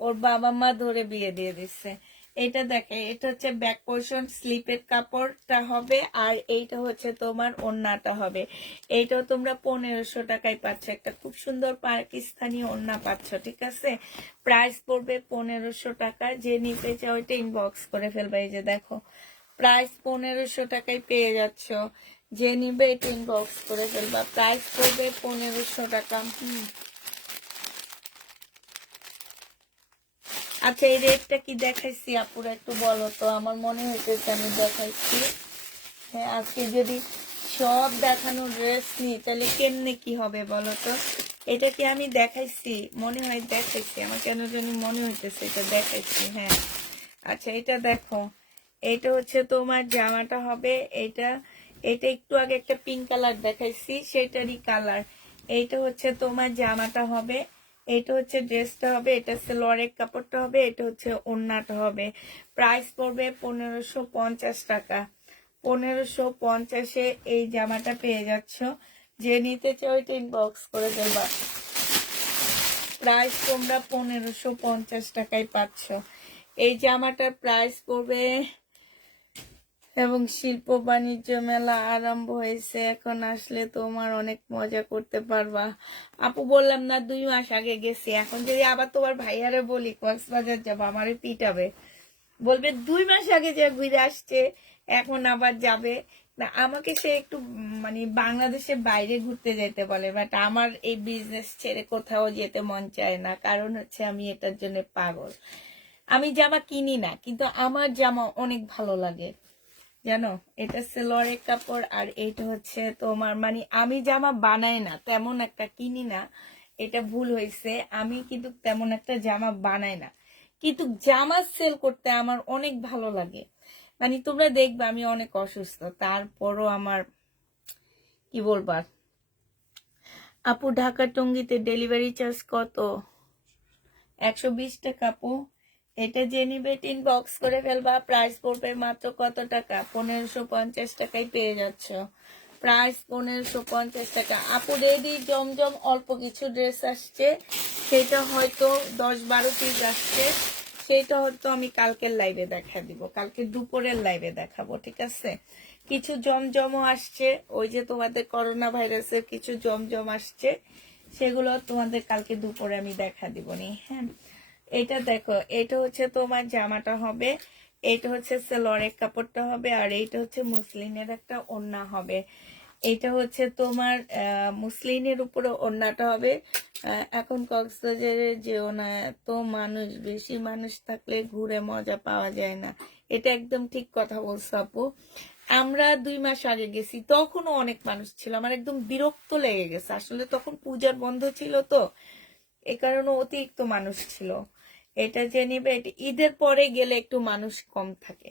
ওর বাবা মা ধরে বিয়ে দিয়ে দিচ্ছে। এটা দেখে, এটা হচ্ছে ব্যাক পোর্শন, স্লিপের কাপড়টা হবে, আর এইটা হচ্ছে তোমার ওড়নাটা হবে। এইটাও তোমরা 1500 টাকায় পাচ্ছ, একটা খুব সুন্দর পাকিস্তানি ওড়না পাচ্ছ। ঠিক আছে, প্রাইস পড়বে 1500 টাকা। যে নিতে চাও ওইটা ইনবক্স করে ফেলবে। এই যে দেখো, প্রাইস 1500 টাকায় পেয়ে যাচ্ছ। যে নিবে এটা ইনবক্স করে ফেলবা। প্রাইস পড়বে 1500 টাকা। আচ্ছা, এই রেটটা কি দেখাইছি আপুরা একটু বলো তো, আমার মনে হইতেছে আমি দেখাইছি। হ্যাঁ, আজকে যদি সব দেখানো ড্রেস নিই তাহলে কেমনে কি হবে বলো তো। এটা কি আমি দেখাইছি? মনে হয় দেখাইছি, আমার কেন জানি মনে হইতেছে এটা দেখাইছি। হ্যাঁ, আচ্ছা এটা দেখো, এটা হচ্ছে তোমার জামাটা হবে। এটা এটা একটু আগে একটা পিঙ্ক কালার দেখাইছি, সেটারই কালার। এইটা হচ্ছে তোমার জামাটা হবে, এটা হচ্ছে ড্রেসটা হবে, এটা সালোয়ারের কাপড়টা হবে, এটা হচ্ছে ওড়নাটা হবে। প্রাইস পড়বে 1550 টাকা। 1550-এ এই জামাটা পেয়ে যাচ্ছ। যে নিতে চাও এটা ইনবক্স করে দেবা। প্রাইস তোমরা 1550 টাকায় পাচ্ছ। এই জামাটার প্রাইস পড়বে। এবং শিল্প বাণিজ্য মেলা আরম্ভ হয়েছে, এখন আসলে তোমার অনেক মজা করতে পারবা। আপু বললাম না 2 মাস আগে গেছি, এখন যদি আবার তোমার ভাইয়ারে বলি কক্সবাজার যাবো, আমারে পিটাবে, বলবে 2 মাস আগে যে ঘুরে আসছে এখন আবার যাবে না। আমাকে সে একটু মানে বাংলাদেশের বাইরে ঘুরতে যেতে বলে, বাট আমার এই বিজনেস ছেড়ে কোথাও যেতে মন চায় না। কারণ হচ্ছে আমি এটার জন্য পাগল। আমি জামা কিনি না, কিন্তু আমার জামা অনেক ভালো লাগে জানো। এটা সালোয়ারের কাপড়, আর এইটা হচ্ছে তোমার মানে আমি জামা বানাই না তেমন একটা, কিনি না, এটা ভুল হয়েছে। আমি কিন্তু তেমন একটা জামা বানাই না, কিন্তু জামা সেল করতে আমার অনেক ভালো লাগে। মানে তোমরা দেখবে আমি অনেক অসুস্থ, তারপরও আমার কি বলবার। আপু ঢাকা টঙ্গীতে ডেলিভারি চার্জ কত? 120 টাকা আপু। এটা যে নিবে ইনবক্স করে ফেলবা। প্রাইস পড়বে মাত্র কত টাকা? 1550 টাকায় পেয়ে যাচ্ছ। প্রাইস 1550 টাকা। আপু রেডি জমজম অল্প কিছু ড্রেস আসছে, সেটা হয়তো 10-12 পিস আসছে, সেটা হয়তো আমি কালকের লাইভে দেখা দিব, কালকে দুপুরের লাইভে দেখাবো। ঠিক আছে, কিছু জমজমও আসছে, ওই যে তোমাদের করোনা ভাইরাসের কিছু জমজম আসছে, সেগুলো তোমাদের কালকে দুপুরে আমি দেখা দিব নি। হ্যাঁ, এটা দেখো, এটা হচ্ছে তোমার জামাটা হবে, এটা হচ্ছে সালোয়ারের কাপড়টা হবে, আর এইটা হচ্ছে মুসলিনের একটা ওড়না হবে। এটা হচ্ছে তোমার মুসলিনের উপরে ওড়নাটা হবে। এখন কক্সবাজারে যেও না, এত মানুষ, বেশি মানুষ থাকলে ঘুরে মজা পাওয়া যায় না। এটা একদম ঠিক কথা বলছো আপু। আমরা 2 মাস আগে গেছি, তখনও অনেক মানুষ ছিল, আমার একদম বিরক্ত লেগে গেছে। আসলে তখন পূজার বন্ধ ছিল, তো এ কারণে অতিরিক্ত মানুষ ছিল। এটা যে নিবে, এটা ঈদের পরে গেলে একটু মানুষ কম থাকে।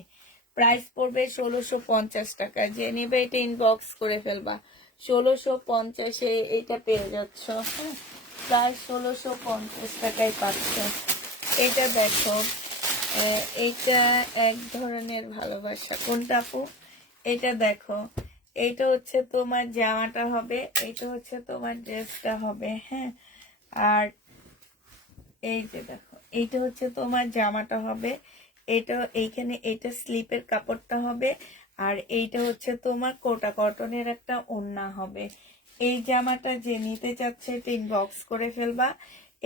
প্রাইস পড়বে 1650 টাকা। যে নিবে এটা ইনবক্স করে ফেলবা। 1650-এ এটা পেয়ে যাচ্ছ। হ্যাঁ, প্রায় 1650 টাকায় পাচ্ছ। এটা দেখো, এইটা এক ধরনের ভালোবাসা। কোনটা আপু? এটা দেখো, এইটা হচ্ছে তোমার জামাটা হবে, এইটা হচ্ছে তোমার ড্রেসটা হবে। হ্যাঁ, আর এই যে দেখো, এইটা হচ্ছে তোমার জামাটা হবে, এটা এইখানে এটা স্লিপের কাপড়টা হবে, আর এইটা হচ্ছে তোমার কোটা কটনের একটা ওড়না হবে। এই জামাটা যে নিতে চাচ্ছে এটা ইনবক্স করে ফেলবা।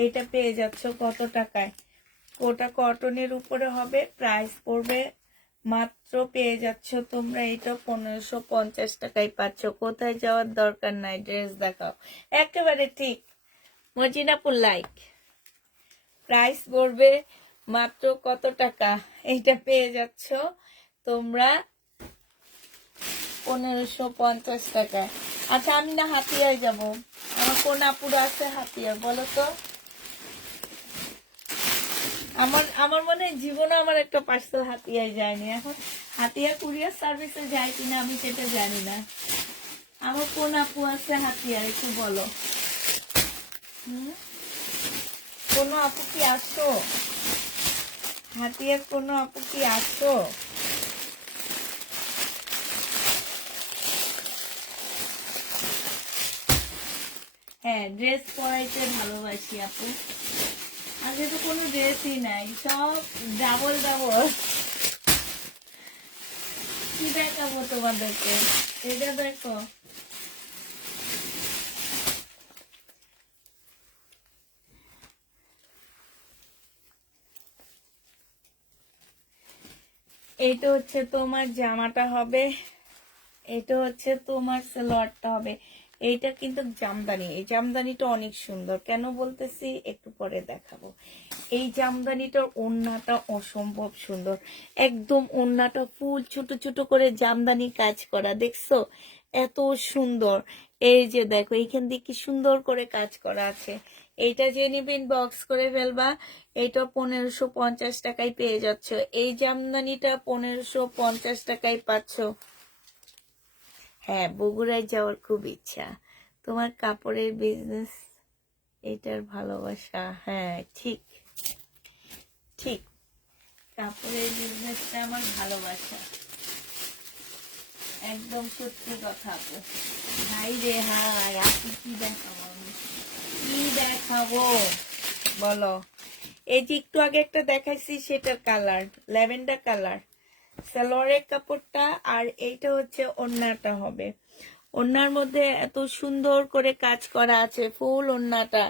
এটা পেয়ে যাচ্ছ কত টাকায়? কোটা কটনের উপরে হবে। প্রাইস পড়বে মাত্র, পেয়ে যাচ্ছ তোমরা এটা 1550 টাকায় পাচ্ছ। কোথায় যাওয়ার দরকার নাই, ড্রেস দেখাও। একেবারে ঠিক, মজিনাপুর লাইক। প্রাইস পড়বে মাত্র কত টাকা এইটা পেয়ে যাচ্ছ তোমরা? 1550 টাকায়। আচ্ছা আমি না হাতিয়ায় যাব, আমার কোন আপুরা আছে হাতিয়ার বলো তো? আমার মনে হয় জীবনে আমার একটা পার্সেল হাতিয়ায় যায়নি। এখন হাতিয়া কুরিয়ার সার্ভিসে যায় কিনা আমি সেটা জানি না। আমার কোন আপু আছে হাতিয়ার একটু বলো। কোনো আপু কি আসো হাতিয়ার? কোনো আপু কি আসো? হ্যাঁ ড্রেস পরাইতে ভালোবাসি আপু। আগে তো কোনো ড্রেসই নাই, সব ডাবল ডাবল। কি দেখাবো তোমাদেরকে? এটা দেখো, এটা হচ্ছে তোমার জামাটা হবে, এটা হচ্ছে তোমার সালোয়ারটা হবে। এইটা কিন্তু জামদানি, এই জামদানিটা অনেক সুন্দর। কেন বলতেছি একটু পরে দেখাবো। এই জামদানিটার ওড়নাটা অসম্ভব সুন্দর, একদম ওড়নাটা ফুল ছোট ছোট করে জামদানি কাজ করা, দেখছো এত সুন্দর। এই যে দেখো এইখান দিয়ে কি সুন্দর করে কাজ করা আছে। এইটা যে নিবেন বক্স করে ফেলবা। এইটা 1550 টাকায় পেয়ে যাচ্ছ। এই জামদানিটা 1550 টাকায় পাচ্ছ। হ্যাঁ বগুড়ায় যাওয়ার খুব ইচ্ছা। তোমার কাপড়ের বিজনেস, এটার ভালোবাসা। হ্যাঁ ঠিক ঠিক, কাপড়ের বিজনেসটা আমার ভালোবাসা, একদম সত্যি কথা আপু। হাই রে হাই, আপু কি দেখাবো আমি, কি দেখাবো বলো? এই যে একটু আগে একটা দেখাইছি সেটার কালার ল্যাভেন্ডার কালার, সালোয়ারের কাপড়টা। আর এইটা হচ্ছে ওড়নাটা হবে। ওড়নার মধ্যে এত সুন্দর করে কাজ করা আছে, ফুল ওড়নাটা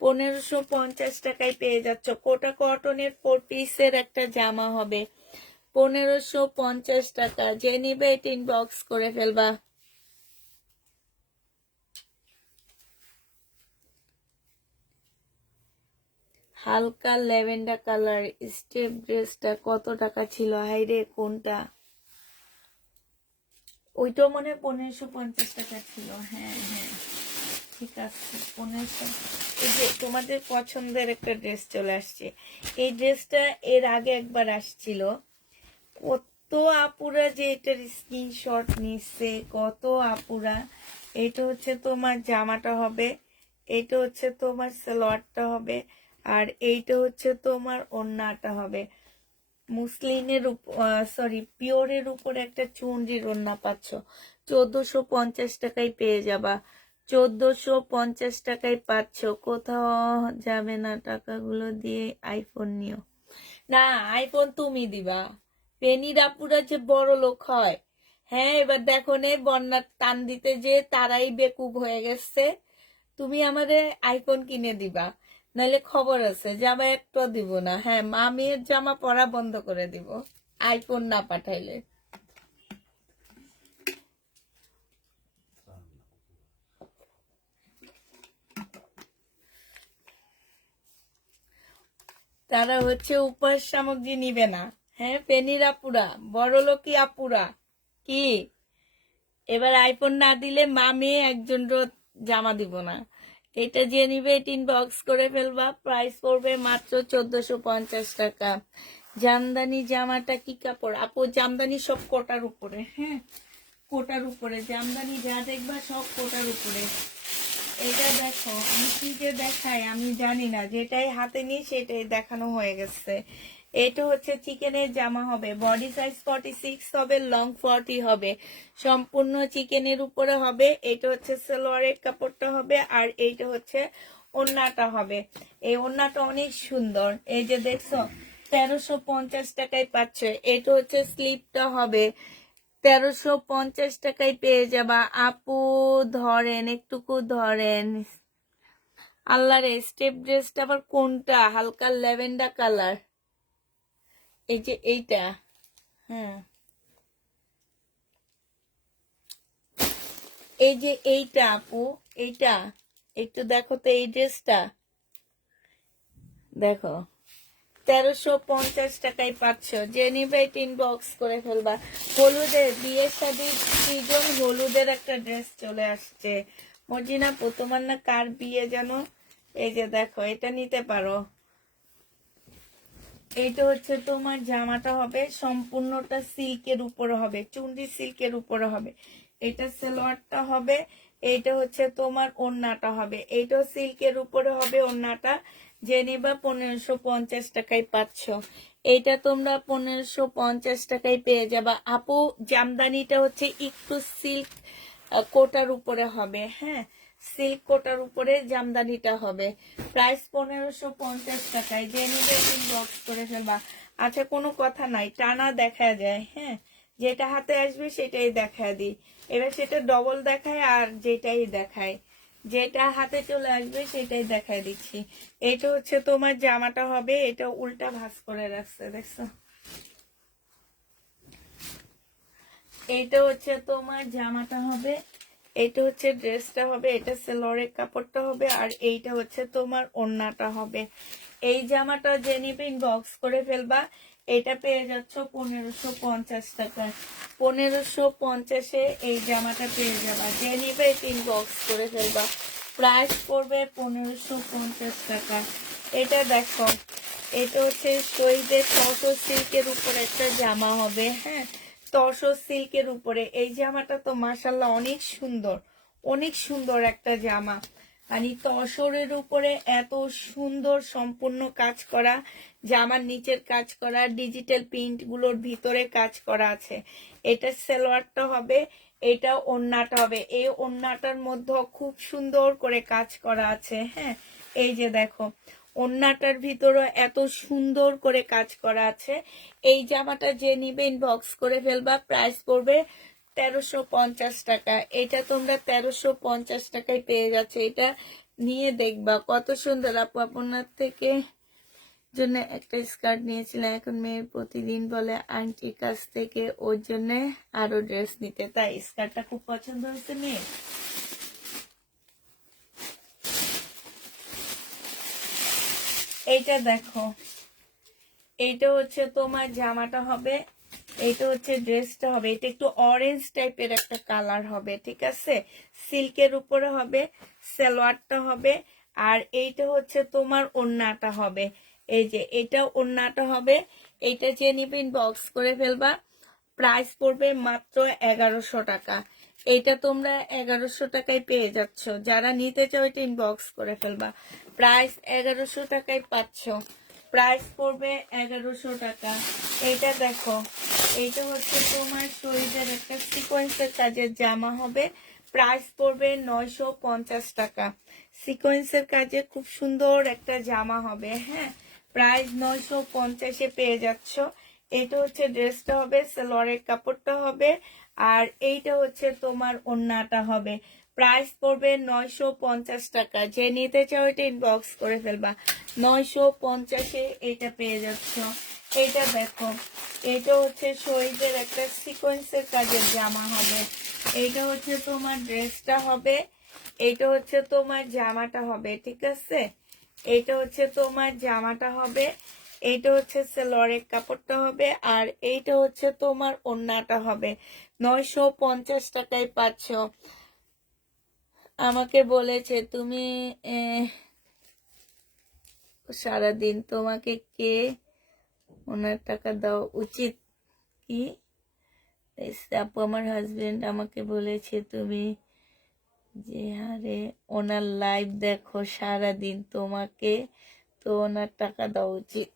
1550 টাকায় পেয়ে যাচ্ছ। কোটা কটনের 4 পিসের একটা জামা হবে 1550 টাকা। যে নিবে এটা ইনবক্স করে ফেলবা। হালকা ল্যাভেন্ডার কালার স্টেপ ড্রেসটা কত টাকা ছিল? হাইরে কোনটা? ওইটাও মনে হয় 1550 টাকা ছিল। হ্যাঁ হ্যাঁ ঠিক আছে 1500। এই যে তোমাদের পছন্দের একটা ড্রেস চলে আসছে। এই ড্রেসটা এর আগে একবার আসছিল, কত আপুরা যে এটার স্ক্রিনশট নিচ্ছে, কত আপুরা। এটা হচ্ছে তোমার জামাটা হবে, এটা হচ্ছে তোমার সালোয়ারটা হবে, আর এইটা হচ্ছে তোমার ওড়নাটা হবে। মুসলিনের সরি পিওরের উপরে একটা চুনরির ওড়না পাচ্ছ 1450 টাকায় পেয়ে যাবা। 1450 টাকায় পাচ্ছ, কোথাও যাবে না। টাকাগুলো দিয়ে আইফোন নিও। না আইফোন তুমি দিবা, পেনির আপুরা যে বড় লোক হয়। হ্যাঁ এবার দেখো নে বন্যার টান দিতে যে তারাই বেকুব হয়ে গেছে। তুমি আমাদের আইফোন কিনে দিবা, নাহলে খবর আছে জামা একটা দিব না। হ্যাঁ মা মেয়ের জামা পরা বন্ধ করে দিব আইফোন না পাঠাইলে। তারা হচ্ছে উপহার সামগ্রী নিবে না। হ্যাঁ পেনির আপুরা, বড় লোকই আপুরা কি, এবার আইফোন না দিলে মা মেয়ে একজন জামা দিব না। এটা যে নিবে এটা ইনবক্স করে ফেলবা। প্রাইস পড়বে মাত্র 1450 টাকা। জামদানি জামাটা কি কাপড় আপু? জামদানি সব কোটার উপরে। হ্যাঁ কোটার উপরে জামদানি যা দেখবা সব কোটার উপরে। এটা দেখো আমি কি যে দেখাই আমি জানি না, যেটাই হাতে নিই সেটাই দেখানো হয়ে গেছে। এটা হচ্ছে চিকেনের জামা হবে, বডি সাইজ 46 হবে, লং 40 হবে, সম্পূর্ণ চিকেনের উপরে হবে। এটা হচ্ছে সালোয়ারের কাপড়টা হবে, আর এইটা হচ্ছে ওড়নাটা হবে। এই ওড়নাটা অনেক সুন্দর, এই যে দেখছো 1350 টাকায় পাচ্ছ। এটা হচ্ছে স্লিপটা হবে, 1350 টাকায় পেয়ে যাবা আপু। ধরেন একটুকু ধরেন। আল্লাহ রে স্টেপ ড্রেসটা আবার কোনটা? হালকা ল্যাভেন্ডার কালার, এই যে এইটা। হ্যাঁ এই যে এইটা আপু, এইটা একটু দেখো তো এই ড্রেসটা দেখো। 1350 টাকায় পাচ্ছ। যে নিবে ইনবক্স করে ফেলবা। হলুদের বিয়ের শাদীর সিজন, হলুদের একটা ড্রেস চলে আসছে। মর্জিনা তোমার না কার বিয়ে যেন, এই যে দেখো এটা নিতে পারো। এইটা হচ্ছে তোমার জামাটা হবে সম্পূর্ণটা সিল্কের উপরে হবে, চুন্ডি সিল্কের উপরে হবে। এটা সালোয়ারটা হবে, এইটা হচ্ছে তোমার ওড়নাটা হবে, এইটাও সিল্কের উপরে হবে ওড়নাটা। যে নিবা 1550 টাকায় পাচ্ছ। এইটা তোমরা 1550 টাকায় পেয়ে যাবা আপু। জামদানিটা হচ্ছে একটু সিল্ক কোটার উপরে হবে, হ্যাঁ সিল্ক কোটার উপরে জামদানিটা হবে। প্রাইস 1550 টাকায়। যে নিবে ইনবক্স করে ফেলবা। আচ্ছা কোনো কথা নাই, টানা দেখা যায়, হ্যাঁ যেটা হাতে আসবে সেটাই দেখা দিই। এবার সেটা ডবল দেখায় আর যেটাই দেখায়, যেটা হাতে চলে আসবে সেটাই দেখায় দিচ্ছি। এটা হচ্ছে তোমার জামাটা হবে, এটা উল্টা ভাঁজ করে রাখছে দেখছো। এইটা হচ্ছে তোমার জামাটা হবে, এইটা হচ্ছে ড্রেসটা হবে, এটা সেলরের কাপড়টা হবে, আর এইটা হচ্ছে তোমার ওড়নাটা হবে। এই জামাটা যে নিবে ইনবক্স করে ফেলবা। এটা পেয়ে যাচ্ছ 1550 টাকায়। 1550-এ এই জামাটা পেয়ে যাবা। যে নিবে ইনবক্স করে ফেলবা। প্রাইস পড়বে 1550 টাকা। এটা দেখো, এটা হচ্ছে শহীদের তসর সিল্কের উপর একটা জামা হবে, হ্যাঁ তসর সিল্কের উপরে। এই জামাটা তো মাশাল্লাহ অনেক সুন্দর, অনেক সুন্দর একটা জামা। মানে তসরের উপরে এত সুন্দর সম্পূর্ণ কাজ করা, জামার নিচের কাজ করা, ডিজিটাল প্রিন্ট গুলোর ভিতরে কাজ করা আছে। এটা সালোয়ারটা হবে, এটা ওড়নাটা হবে। এই ওড়নাটার মধ্যে খুব সুন্দর করে কাজ করা আছে, হ্যাঁ এই যে দেখো ওড়নাটার ভিতরে এত সুন্দর করে কাজ করা আছে। এই জামাটা যে নিবে ইনবক্স করে ফেলবা। প্রাইস পড়বে 1350 টাকা। এটা তোমরা 1350 টাকায় পেয়ে যাচ্ছে। এটা নিয়ে দেখবা কত সুন্দর। আপু আপনার থেকে জন্য একটা স্কার্ট নিয়েছিলাম, এখন মেয়ের প্রতিদিন বলে আন্টির কাছ থেকে ওর জন্য আরো ড্রেস নিতে, তাই স্কার্টটা খুব পছন্দ হয়েছে মেয়ে। এইটা দেখো, এইটা হচ্ছে তোমার জামাটা হবে, এইটা হচ্ছে ড্রেসটা হবে। এটা একটু অরেঞ্জ টাইপের একটা কালার হবে, ঠিক আছে সিল্কের উপরে হবে, সালোয়ারটা হবে, আর এইটা হচ্ছে তোমার ওড়নাটা হবে। এই যে এটা ওড়নাটা হবে। এইটা যে নিবে ইনবক্স করে ফেলবা। প্রাইস পড়বে মাত্র 1100 টাকা। এইটা তোমরা 1100 টাকায় পেয়ে যাচ্ছ। যারা নিতে চাও এটা ইনবক্স করে ফেলবা। প্রাইস 1100 টাকায় পাচ্ছ। প্রাইস পড়বে 1100 টাকা। এইটা দেখো, এইটা হচ্ছে তোমার শরীরের একটা সিকোয়েন্সের কাজের জামা হবে। প্রাইস পড়বে 950 টাকা। সিকোয়েন্সের কাজে খুব সুন্দর একটা জামা হবে, হ্যাঁ প্রাইস 950-এ পেয়ে যাচ্ছ। এটা হচ্ছে ড্রেসটা হবে, সালোয়ারের কাপড়টা হবে, আর এইটা হচ্ছে তোমার ওড়নাটা হবে। প্রাইস পড়বে 950 টাকা। যে নিতে চাও এটা ইনবক্স করে ফেলবা। 950-এ এটা পেয়ে যাচ্ছ। এটা দেখো, এটা হচ্ছে শহীদের একটা সিকোয়েন্সের কাজের জামা হবে। এইটা হচ্ছে তোমার ড্রেসটা হবে, এইটা হচ্ছে তোমার জামাটা হবে, ঠিক আছে এইটা হচ্ছে তোমার জামাটা হবে, এইটা হচ্ছে সালোয়ারের কাপড়টা হবে, আর এইটা হচ্ছে তোমার ওড়নাটা হবে। 950 টাকায় পাচ্ছ। আমাকে বলেছে তুমি সারাদিন তোমাকে কে ওনার টাকা দেওয়া উচিত কি? আপু আমার হাজবেন্ড আমাকে বলেছে তুমি যে হারে ওনার লাইভ দেখো সারাদিন, তোমাকে তো ওনার টাকা দেওয়া উচিত।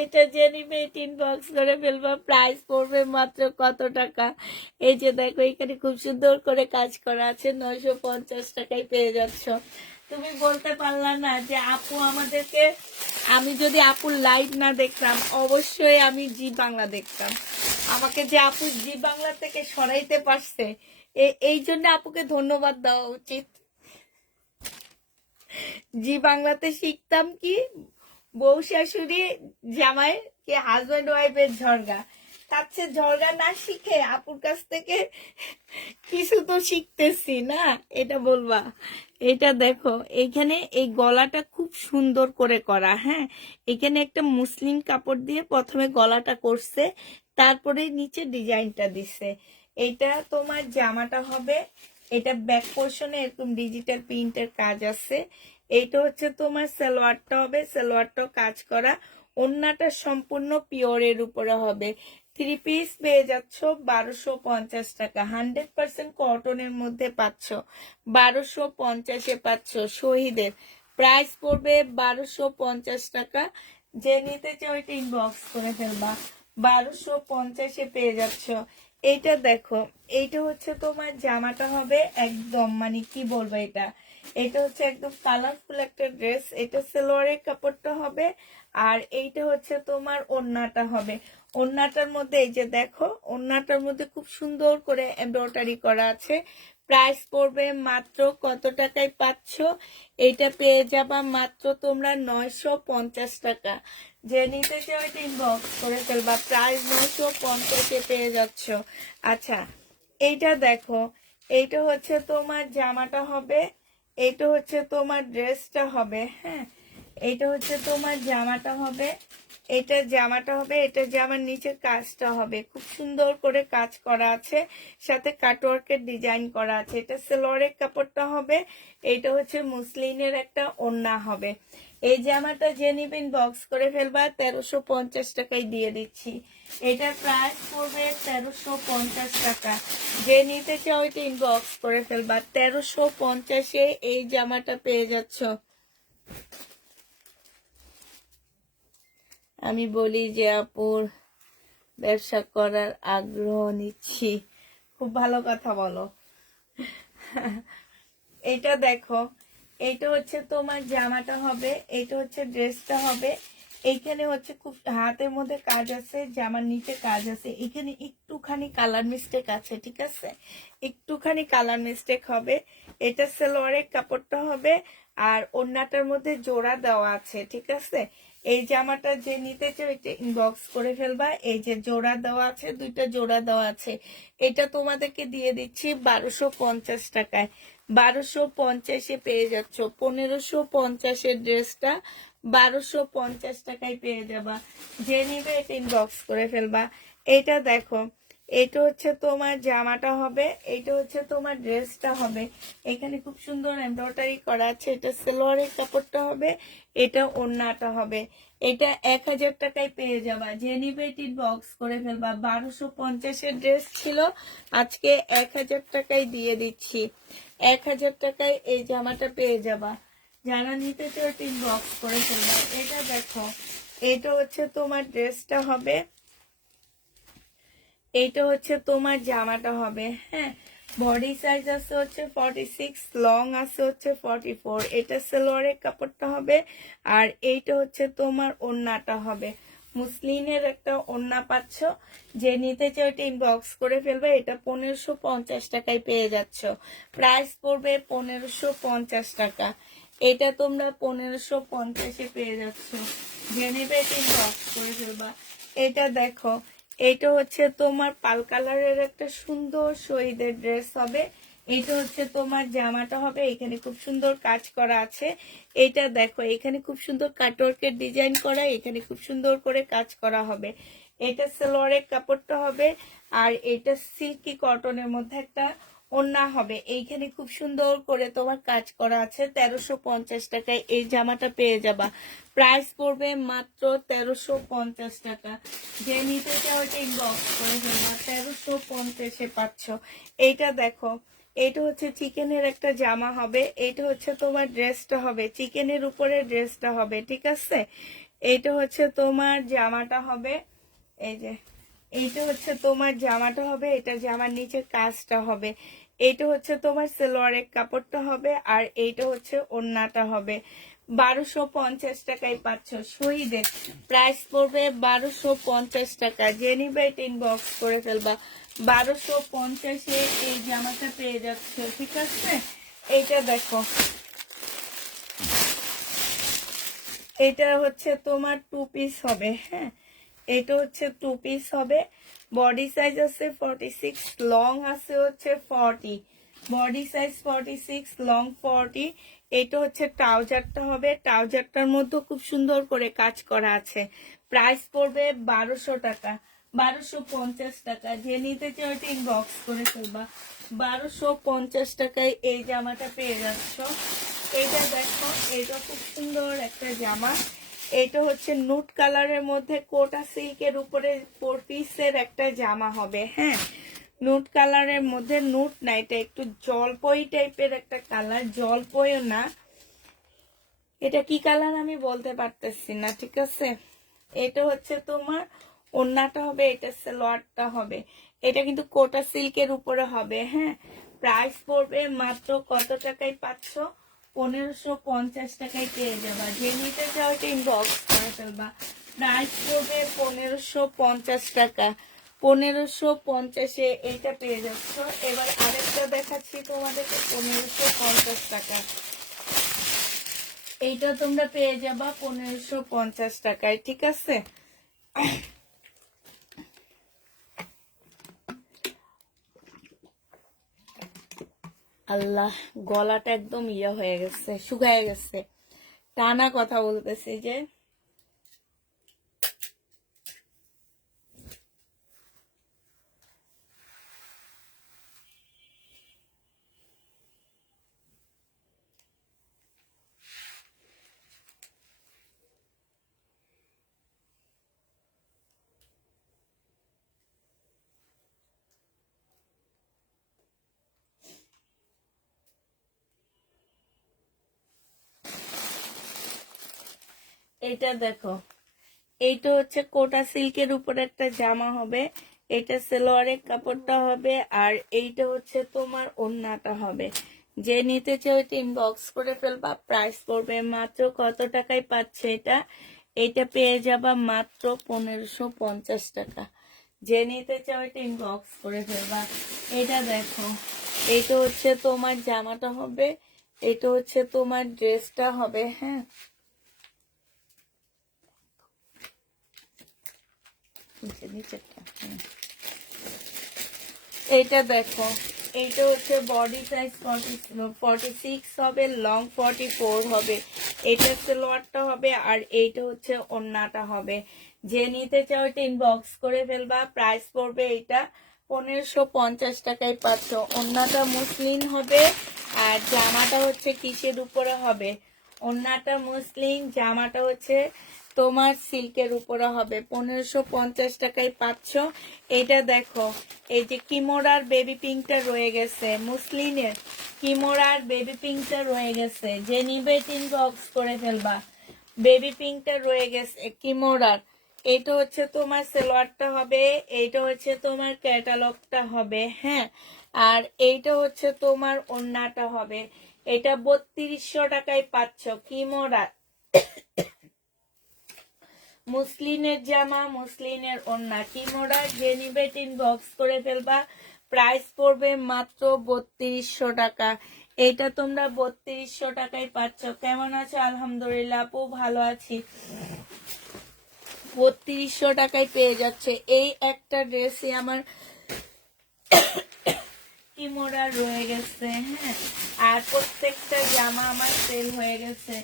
এটা জেনিবে ইনবক্স করে ফেলবা। প্রাইস পড়বে মাত্র কত টাকা? এই যে দেখো এখানে খুব সুন্দর করে কাজ করা আছে, 950 টাকায় পেয়ে যাচ্ছ। তুমি বলতে পারলা না যে আপু আমাদেরকে, আমি যদি আপুর লাইভ না দেখতাম অবশ্যই আমি জি বাংলা দেখতাম। আমাকে যে আপু জি বাংলা থেকে সরাইতে পারছে, এই জন্য আপুকে ধন্যবাদ দেওয়া উচিত। জি বাংলাতে শিখতাম কি বউ শাশুড়ি জামাই কি হাজব্যান্ড ওয়াইফের ঝগড়া, তার চেয়ে ঝগড়া না শিখে আপুর কাছ থেকে কিছু তো শিখতেছি না, এটা বলবা। এটা দেখো, এখানে এই গলাটা খুব সুন্দর করে করা। হ্যাঁ, এখানে একটা মুসলিম কাপড় দিয়ে প্রথমে গলাটা করছে, তারপরে নিচে ডিজাইনটা দিছে। এটা তোমার জামাটা হবে, এটা ব্যাক পোর্শনে এরকম ডিজিটাল প্রিন্টের কাজ আছে। এইটা হচ্ছে তোমার সালোয়ারটা হবে, সালোয়ারটাও কাজ করা। ওড়নাটা সম্পূর্ণ পিওরের উপরে হবে। থ্রি পিস পেয়ে যাচ্ছ 1250 টাকা, 100% কটনের মধ্যে পাচ্ছ। 1250-এ পাচ্ছ। শহীদের প্রাইস পড়বে 1250 টাকা। যে নিতে চাও এটা ইনবক্স করে ফেলবা। 1250-এ পেয়ে যাচ্ছ। এইটা দেখো, এইটা হচ্ছে তোমার জামাটা হবে একদম, মানে কি বলবো, এটা এটা হচ্ছে একদম কালারফুল একটা ড্রেস। এটা সালোয়ারের কাপড়টা হবে, আর এইটা হচ্ছে তোমার ওড়নাটা হবে। ওড়নাটার মধ্যে এই যে দেখো, ওড়নাটার মধ্যে খুব সুন্দর করে এমব্রয়ডারি করা আছে। প্রাইস পড়বে মাত্র কত টাকায় পাচ্ছ? এটা পেয়ে যাবা মাত্র তোমরা 950 টাকা। যে নিতে চাও এটা ইনবক্স করে ফেলবা। প্রাইস 950-এ পেয়ে যাচ্ছ। আচ্ছা, এইটা দেখো, এইটা হচ্ছে তোমার জামাটা হবে, এইটা হচ্ছে তোমার ড্রেসটা হবে। হ্যাঁ, এইটা হচ্ছে তোমার জামাটা হবে, এটা জামাটা হবে, এটা জামার নিচে কাজটা হবে, খুব সুন্দর করে কাজ করা আছে, সাথে কাটওয়ার্কের ডিজাইন করা আছে। এটা সালোয়ারের কাপড়টা হবে, এইটা হচ্ছে মুসলিনের একটা ওড়না হবে। এই জামাটা যে নিবেন বক্স করে ফেলবা, 1350 টাকায় দিয়ে দিচ্ছি। এটার প্রাইস পড়বে 1350 টাকা। যে নিতে চাও এটা ইনবক্স করে ফেলবা। 1350-এ এই জামাটা পেয়ে যাচ্ছ। আমি বলি যে আপুর ব্যবসা করার আগ্রহ নিচ্ছি। খুব ভালো কথা বলো। এটা দেখো, এইটা হচ্ছে তোমার জামাটা হবে, এইটা হচ্ছে ড্রেসটা হবে। এইখানে হচ্ছে খুব হাতের মধ্যে কাজ আছে, জামার নিচে কাজ আছে। এখানে একটুখানি কালার মিস্টেক আছে, ঠিক আছে, একটুখানি কালার মিস্টেক হবে। এটা সালোয়ারের কাপড়টা হবে, আর ওড়নাটার মধ্যে জোড়া দেওয়া আছে, ঠিক আছে। এই জামাটা যে নিতে চাও এটা ইনবক্স করে ফেলবা। এই যে জোড়া দেওয়া আছে, দুইটা জোড়া দেওয়া আছে। এটা তোমাদেরকে দিয়ে দিচ্ছি 1250 টাকায়। 1250-এ পেয়ে যাচ্ছ। 1550-এর ড্রেসটা 1250 টাকায় পেয়ে যাবা। যে নিবে এটা ইনবক্স করে ফেলবা। এটা দেখো, এটা হচ্ছে তোমার জামাটা হবে, এটা হচ্ছে তোমার ড্রেসটা হবে। এখানে খুব সুন্দর এমব্রয়ডারি করা আছে। এটা সালোয়ারের কাপড়টা হবে, এটা ওড়নাটা হবে। এটা 1000 টাকায় পেয়ে যাবা। যে নিবে এটা ইনবক্স করে ফেলবা। 1250-এর ড্রেস ছিল, আজকে 1000 টাকায় দিয়ে দিচ্ছি। 1000 টাকায় এই জামাটা পেয়ে যাবা। যারা নিতে চাও ইনবক্স করে ফেলবা। এটা দেখো, এটা হচ্ছে তোমার ড্রেসটা হবে, এইটা হচ্ছে তোমার জামাটা হবে। হ্যাঁ, বডি সাইজ আছে হচ্ছে 46, লং আছে হচ্ছে 44। এটা সালোয়ারের কাপড়টা হবে, আর এইটা হচ্ছে তোমার ওড়নাটা হবে। মুসলিনের একটা ওড়না পাচ্ছ। যে নিতে চাও এটা ইনবক্স করে ফেলবে। এটা 1550 টাকায় পেয়ে যাচ্ছ। প্রাইস পড়বে 1550 টাকা। এটা তোমরা 1550-এ পেয়ে যাচ্ছ। যে নেবে এটা ইনবক্স করে ফেলবা। এটা দেখো, এটা হচ্ছে তোমার পাল কালারের একটা সুন্দর শহীদের ড্রেস হবে। এটা হচ্ছে তোমার জামাটা হবে, এখানে খুব সুন্দর কাজ করা আছে। এটা দেখো, এখানে খুব সুন্দর কাটওয়ার্কের ডিজাইন করা, এখানে খুব সুন্দর করে কাজ করা হবে। এটা সালোয়ারের কাপড়টা হবে, আর এটা সিল্কি কটনের মধ্যে একটা ওড়না হবে। এইখানে খুব সুন্দর করে তোমার কাজ করা আছে। 1350 টাকায় এই জামাটা পেয়ে যাবা। প্রাইস পড়বে মাত্র 1350 টাকা। যে নিতে চাও এটা ইনবক্স করে ফেলবা। 1350-এ পাচ্ছ। এইটা দেখো, এটা হচ্ছে চিকেনের একটা জামা হবে, এটা হচ্ছে তোমার ড্রেসটা হবে, চিকেনের উপরে ড্রেসটা হবে, ঠিক আছে। এইটা হচ্ছে তোমার জামাটা হবে, এই যে এইটা হচ্ছে তোমার জামাটা হবে, এটা জামার নিচে কাজটা হবে। এইটা হচ্ছে তোমার সালোয়ারের কাপড়টা হবে, আর এইটা হচ্ছে ওড়নাটা হবে। 1250 টাকায় পাচ্ছ। শহীদের প্রাইস পড়বে 1250 টাকা। যে নিবে এটা ইনবক্স করে ফেলবা। 1250-এ এই জামাটা পেয়ে যাচ্ছে, ঠিক আছে। এইটা দেখো, এটা হচ্ছে তোমার টু পিস হবে। হ্যাঁ, এটা হচ্ছে টু পিস হবে। বডি সাইজ আছে 46, লং আছে হচ্ছে 40, বডি সাইজ 46, লং 40। এটা হচ্ছে ট্রাউজারটা হবে, ট্রাউজারটার মধ্যে খুব সুন্দর করে কাজ করা আছে। প্রাইস পড়বে 1200 টাকা, 1250 টাকা। যে নিতে চাও এটা ইনবক্স করে ফেলবা। 1250 টাকায় এই জামাটা পেয়ে যাচ্ছ। এটা দেখো, এটা খুব সুন্দর একটা জামা। এটা হচ্ছে নুট কালারের মধ্যে কোটা সিল্কের উপরে 4 পিসের একটা জামা হবে। হ্যাঁ, নুট কালারের মধ্যে, নুট না, এটা একটু জলপই টাইপের একটা কালার, জলপইও না, এটা কি কালার আমি বলতে পারতেছি না, ঠিক আছে। এটা হচ্ছে তোমার ওড়নাটা হবে, এটা সালোয়ারটা হবে। এটা কিন্তু কোটা সিল্কের উপরে হবে। হ্যাঁ, প্রাইস পড়বে মাত্র কত টাকায় পাচ্ছ? 1550 টাকায় পেয়ে যাবা। যে নিতে চাও এটা ইনবক্স করে ফেলবা। প্রাইস পড়বে 1550 টাকা, 1550-এ এটা পেয়ে যাচ্ছ। এবার আরেকটা দেখাচ্ছি তোমাদেরকে 1550 টাকা। এইটা তোমরা পেয়ে যাবা 1550 টাকায়, ঠিক আছে। আল্লাহ, গলাটা একদম ইয়ে হয়ে গেছে, শুকায় গেছে, টানা কথা বলতেছি যে। এটা দেখো, এইটা হচ্ছে কোটা সিল্কের উপর একটা জামা হবে। এটা সালোয়ারের কাপড়টা হবে, আর এইটা হচ্ছে তোমার ওড়নাটা হবে। যে নিতে চাও এটা ইনবক্স করে ফেলবা। প্রাইস পড়বে মাত্র কত টাকায় পাচ্ছে এটা? এটা পেয়ে যাবা মাত্র 1550 টাকা। যে নিতে চাও এটা ইনবক্স করে ফেলবা। এটা দেখো, এইটা হচ্ছে তোমার জামাটা হবে, এটা হচ্ছে তোমার ড্রেসটা হবে। হ্যাঁ, এইটা দেখো, এইটা হচ্ছে বডি সাইজ 46 হবে, লং 44 হবে। এটা সালোয়ারটা হবে, আর এইটা হচ্ছে ওড়নাটা হবে। যে নিতে চাও এটা ইনবক্স করে ফেলবা। প্রাইস পড়বে এটা 1550 টাকায় পাচ্ছ। ওড়নাটা মসলিন হবে, আর জামাটা হচ্ছে কিসের উপরে হবে? ওড়নাটা মসলিন, জামাটা হচ্ছে তোমার সিল্কের উপরে হবে। 1550 টাকায় পাচ্ছ। এটা দেখো, এই যে কিমোরার বেবি পিঙ্কটা রয়ে গেছে, মুসলিনের কিমোরার বেবি পিঙ্কটা রয়ে গেছে। যে নিবে ইনবক্স করে ফেলবা। বেবি পিঙ্কটা রয়ে গেছে কিমোরার। এটা হচ্ছে তোমার সালোয়ারটা হবে, এইটা হচ্ছে তোমার ক্যাটালগটা হবে। হ্যাঁ, আর এইটা হচ্ছে তোমার ওড়নাটা হবে। এটা 3200 টাকায় পাচ্ছ। কিমোরার মুসলিনের জামা, মুসলিনের ওড়না, কিমোরা। যে নিবে ইনবক্স করে ফেলবা। প্রাইস পড়বে মাত্র 3200 টাকা। এটা তোমরা 3200 টাকায় পাচ্ছ। কেমন আছো? আলহামদুলিল্লাহ আপু, ভালো আছি। 3200 টাকায় পেয়ে যাচ্ছে। এই একটা ড্রেসই আমার কিমোরা রয়ে গেছে। হ্যাঁ, আর প্রত্যেকটা জামা আমার সেল হয়ে গেছে।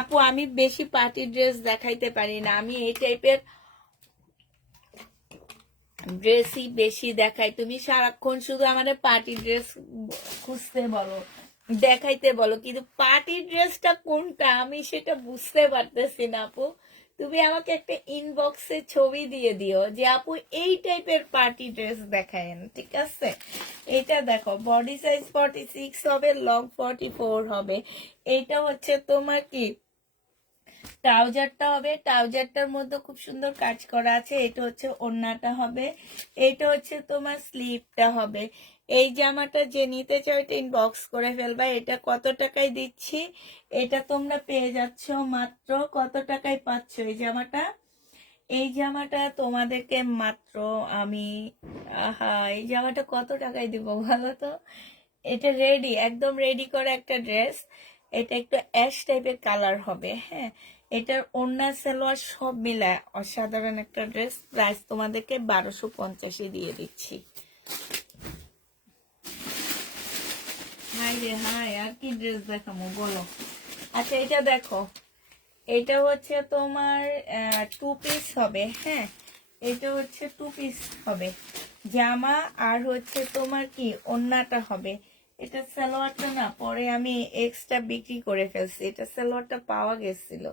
আপু, আমি বেশি পার্টি ড্রেস দেখাইতে পারি না, আমি এই টাইপের ড্রেসই বেশি দেখাই। তুমি সারাক্ষণ শুধু আমাদের পার্টি ড্রেস খুঁজতে বলো, দেখাইতে বলো, কিন্তু পার্টি ড্রেসটা কোনটা আমি সেটা বুঝতে পারতেছি না আপু। তুমি আমাকে একটা ইনবক্সে ছবি দিয়ে দিও যে আপু এই টাইপের পার্টি ড্রেস দেখায়েন, ঠিক আছে। এটা দেখো, বডি সাইজ 46 হবে, লং 44 হবে। এটা হচ্ছে তোমার কি ট্রাউজারটা হবে, ট্রাউজারটার মধ্যে খুব সুন্দর কাজ করা আছে। এটা হচ্ছে ওড়নাটা হবে, এটা হচ্ছে তোমার স্লিভটা হবে। এই জামাটা যে নিতে চাও এটা ইনবক্স করে ফেলবা। এটা কত টাকায় দিচ্ছি? এটা তোমরা পেয়ে যাচ্ছ মাত্র কত টাকায় পাচ্ছ এই জামাটা? এই জামাটা তোমাদেরকে মাত্র আমি, আহা, এই জামাটা কত টাকায় দিব বলো তো? এটা রেডি, একদম রেডি করা একটা ড্রেস। এটা একটু অ্যাশ টাইপের কালার হবে। হ্যাঁ, এটার ওড়না সালোয়ার সব মিলায় অসাধারণ একটা ড্রেস। প্রাইস তোমাদেরকে 1250 দিয়ে দিচ্ছি। হাই রে হাই, আর কি ড্রেস দেখাবো বলো। আচ্ছা এটা দেখো, এটা হচ্ছে তোমার 2 পিস হবে। হ্যাঁ, এটা হচ্ছে 2 পিস হবে জামা, আর হচ্ছে তোমার কি ওড়নাটা হবে। এটা সালোয়ারটা না পরে আমি এক্সট্রা বিক্রি করে ফেলছি, এটা সালোয়ারটা পাওয়া গেছিল।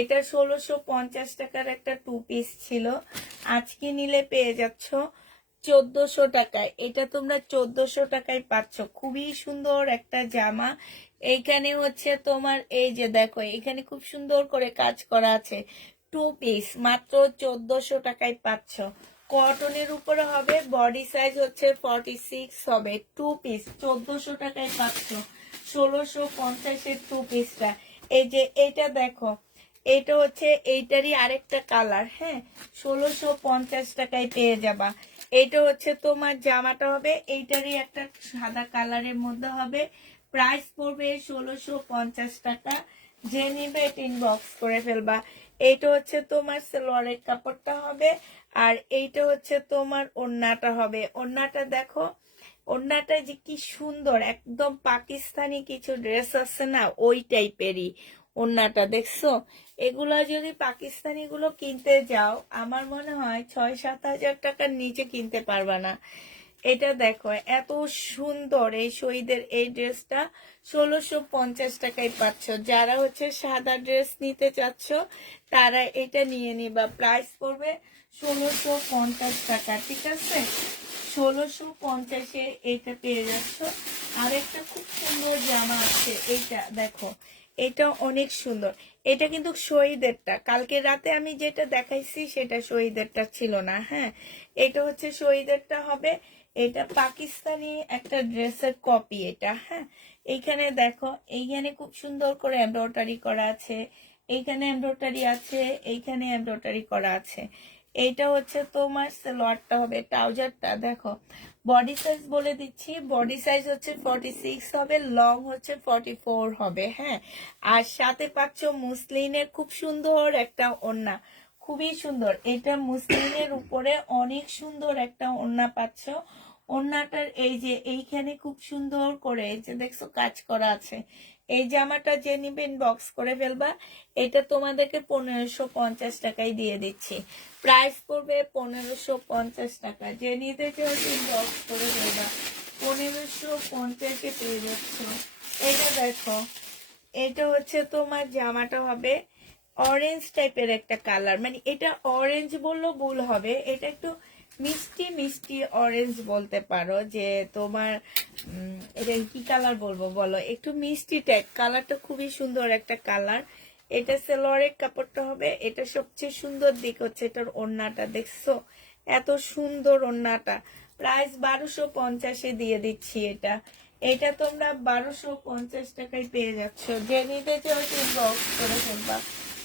এটা 1650 টাকার একটা 2 পিস ছিল, আজকে নিলে পেয়ে যাচ্ছ 1400 টাকায়। এটা তোমরা 1400 টাকায় পাচ্ছ। খুবই সুন্দর একটা জামা। এইখানে হচ্ছে তোমার এই যে দেখো, এখানে খুব সুন্দর করে কাজ করা আছে। 2 পিস মাত্র 1400 টাকায় পাচ্ছ। কটনের উপরে হবে, বডি সাইজ হচ্ছে 46 হবে। 2 পিস 1400 টাকায় পাচ্ছ। 1650-এর 2 পিসটা। এই যে এটা দেখো, এটা হচ্ছে এইটারই আরেকটা কালার। হ্যাঁ, 1650 টাকায় পেয়ে যাবা। এটা হচ্ছে তোমার জামাটা হবে, এইটারই একটা সাদা কালারের মধ্যে হবে। প্রাইস পড়বে 1650 টাকা। যে নিবে এটা ইনবক্স করে ফেলবা। এইটা হচ্ছে তোমার সালোয়ারের কাপড়টা হবে, আর এইটা হচ্ছে তোমার ওড়নাটা হবে। ওড়নাটা দেখো, ওড়নাটা যে কি সুন্দর, একদম পাকিস্তানি কিছু ড্রেস আছে না, ওই টাইপেরই ওড়নাটা দেখছো। এগুলো যদি পাকিস্তানি গুলো কিনতে যাও, আমার মনে হয় 6-7 হাজার টাকার নিচে কিনতে পারবা না। এটা দেখো, এত সুন্দর এই শহীদের এই ড্রেসটা 1650 টাকায় পাচ্ছ। যারা হচ্ছে সাদা ড্রেস নিতে চাচ্ছ তারা এটা নিয়ে নিবা। প্রাইস পড়বে 1650 টাকা, ঠিক আছে। 1650-এ এটা পেয়ে যাচ্ছ। আর একটা খুব সুন্দর জামা আছে, এইটা দেখো, এটা অনেক সুন্দর। এটা কিন্তু শহীদেরটা, কালকে রাতে আমি যেটা দেখাইছি সেটা শহীদেরটা ছিল না। হ্যাঁ, এটা হচ্ছে শহীদেরটা হবে। এটা পাকিস্তানি একটা ড্রেসের কপি এটা। হ্যাঁ, এইখানে দেখো, এইখানে খুব সুন্দর করে এমব্রয়ডারি করা আছে, এইখানে এমব্রয়ডারি আছে, এইখানে এমব্রয়ডারি করা আছে। এইটা হচ্ছে তোমার সালোয়ারটা হবে। ট্রাউজারটা দেখো, বডি সাইজ বলে দিচ্ছি, বডি সাইজ হচ্ছে 46 হবে, লং হচ্ছে 44 হবে। হ্যাঁ, আর সাথে পাচ্ছ মুসলিনের খুব সুন্দর একটা ওড়না, খুবই সুন্দর। এটা মুসলিনের উপরে অনেক সুন্দর একটা ওড়না পাচ্ছ। ওড়নাটার এই যে এইখানে খুব সুন্দর করে এই যে দেখছো কাজ করা আছে। এই জামাটা যে নিবেন বক্স করে ফেলবা। এটা তোমাদেরকে 1550 টাকায় দিয়ে দিচ্ছি। প্রাইস পড়বে 1550 টাকা। যে নিতে চাও বক্স করে ফেলবা, 1550-এ পেয়ে যাচ্ছ। এটা দেখো, এটা হচ্ছে তোমার জামাটা হবে অরেঞ্জ টাইপের একটা কালার, মানে এটা অরেঞ্জ বললেও ভুল হবে, এটা একটু মিষ্টি মিষ্টি অরেঞ্জ বলতে পারো। যে তোমার এটা কি কালার বলবো বলো, একটু মিষ্টি টাইপ কালারটা, খুবই সুন্দর একটা কালার। এটা সালোয়ারের কাপড়টা হবে। এটা সবচেয়ে সুন্দর দিক হচ্ছে এটার ওড়নাটা, দেখছো এত সুন্দর ওড়নাটা। প্রাইস 1250-এ দিয়ে দিচ্ছি এটা। এটা তোমরা 1250 টাকায় পেয়ে যাচ্ছ। যে নিতে চাও বক্স করে ফেলবা।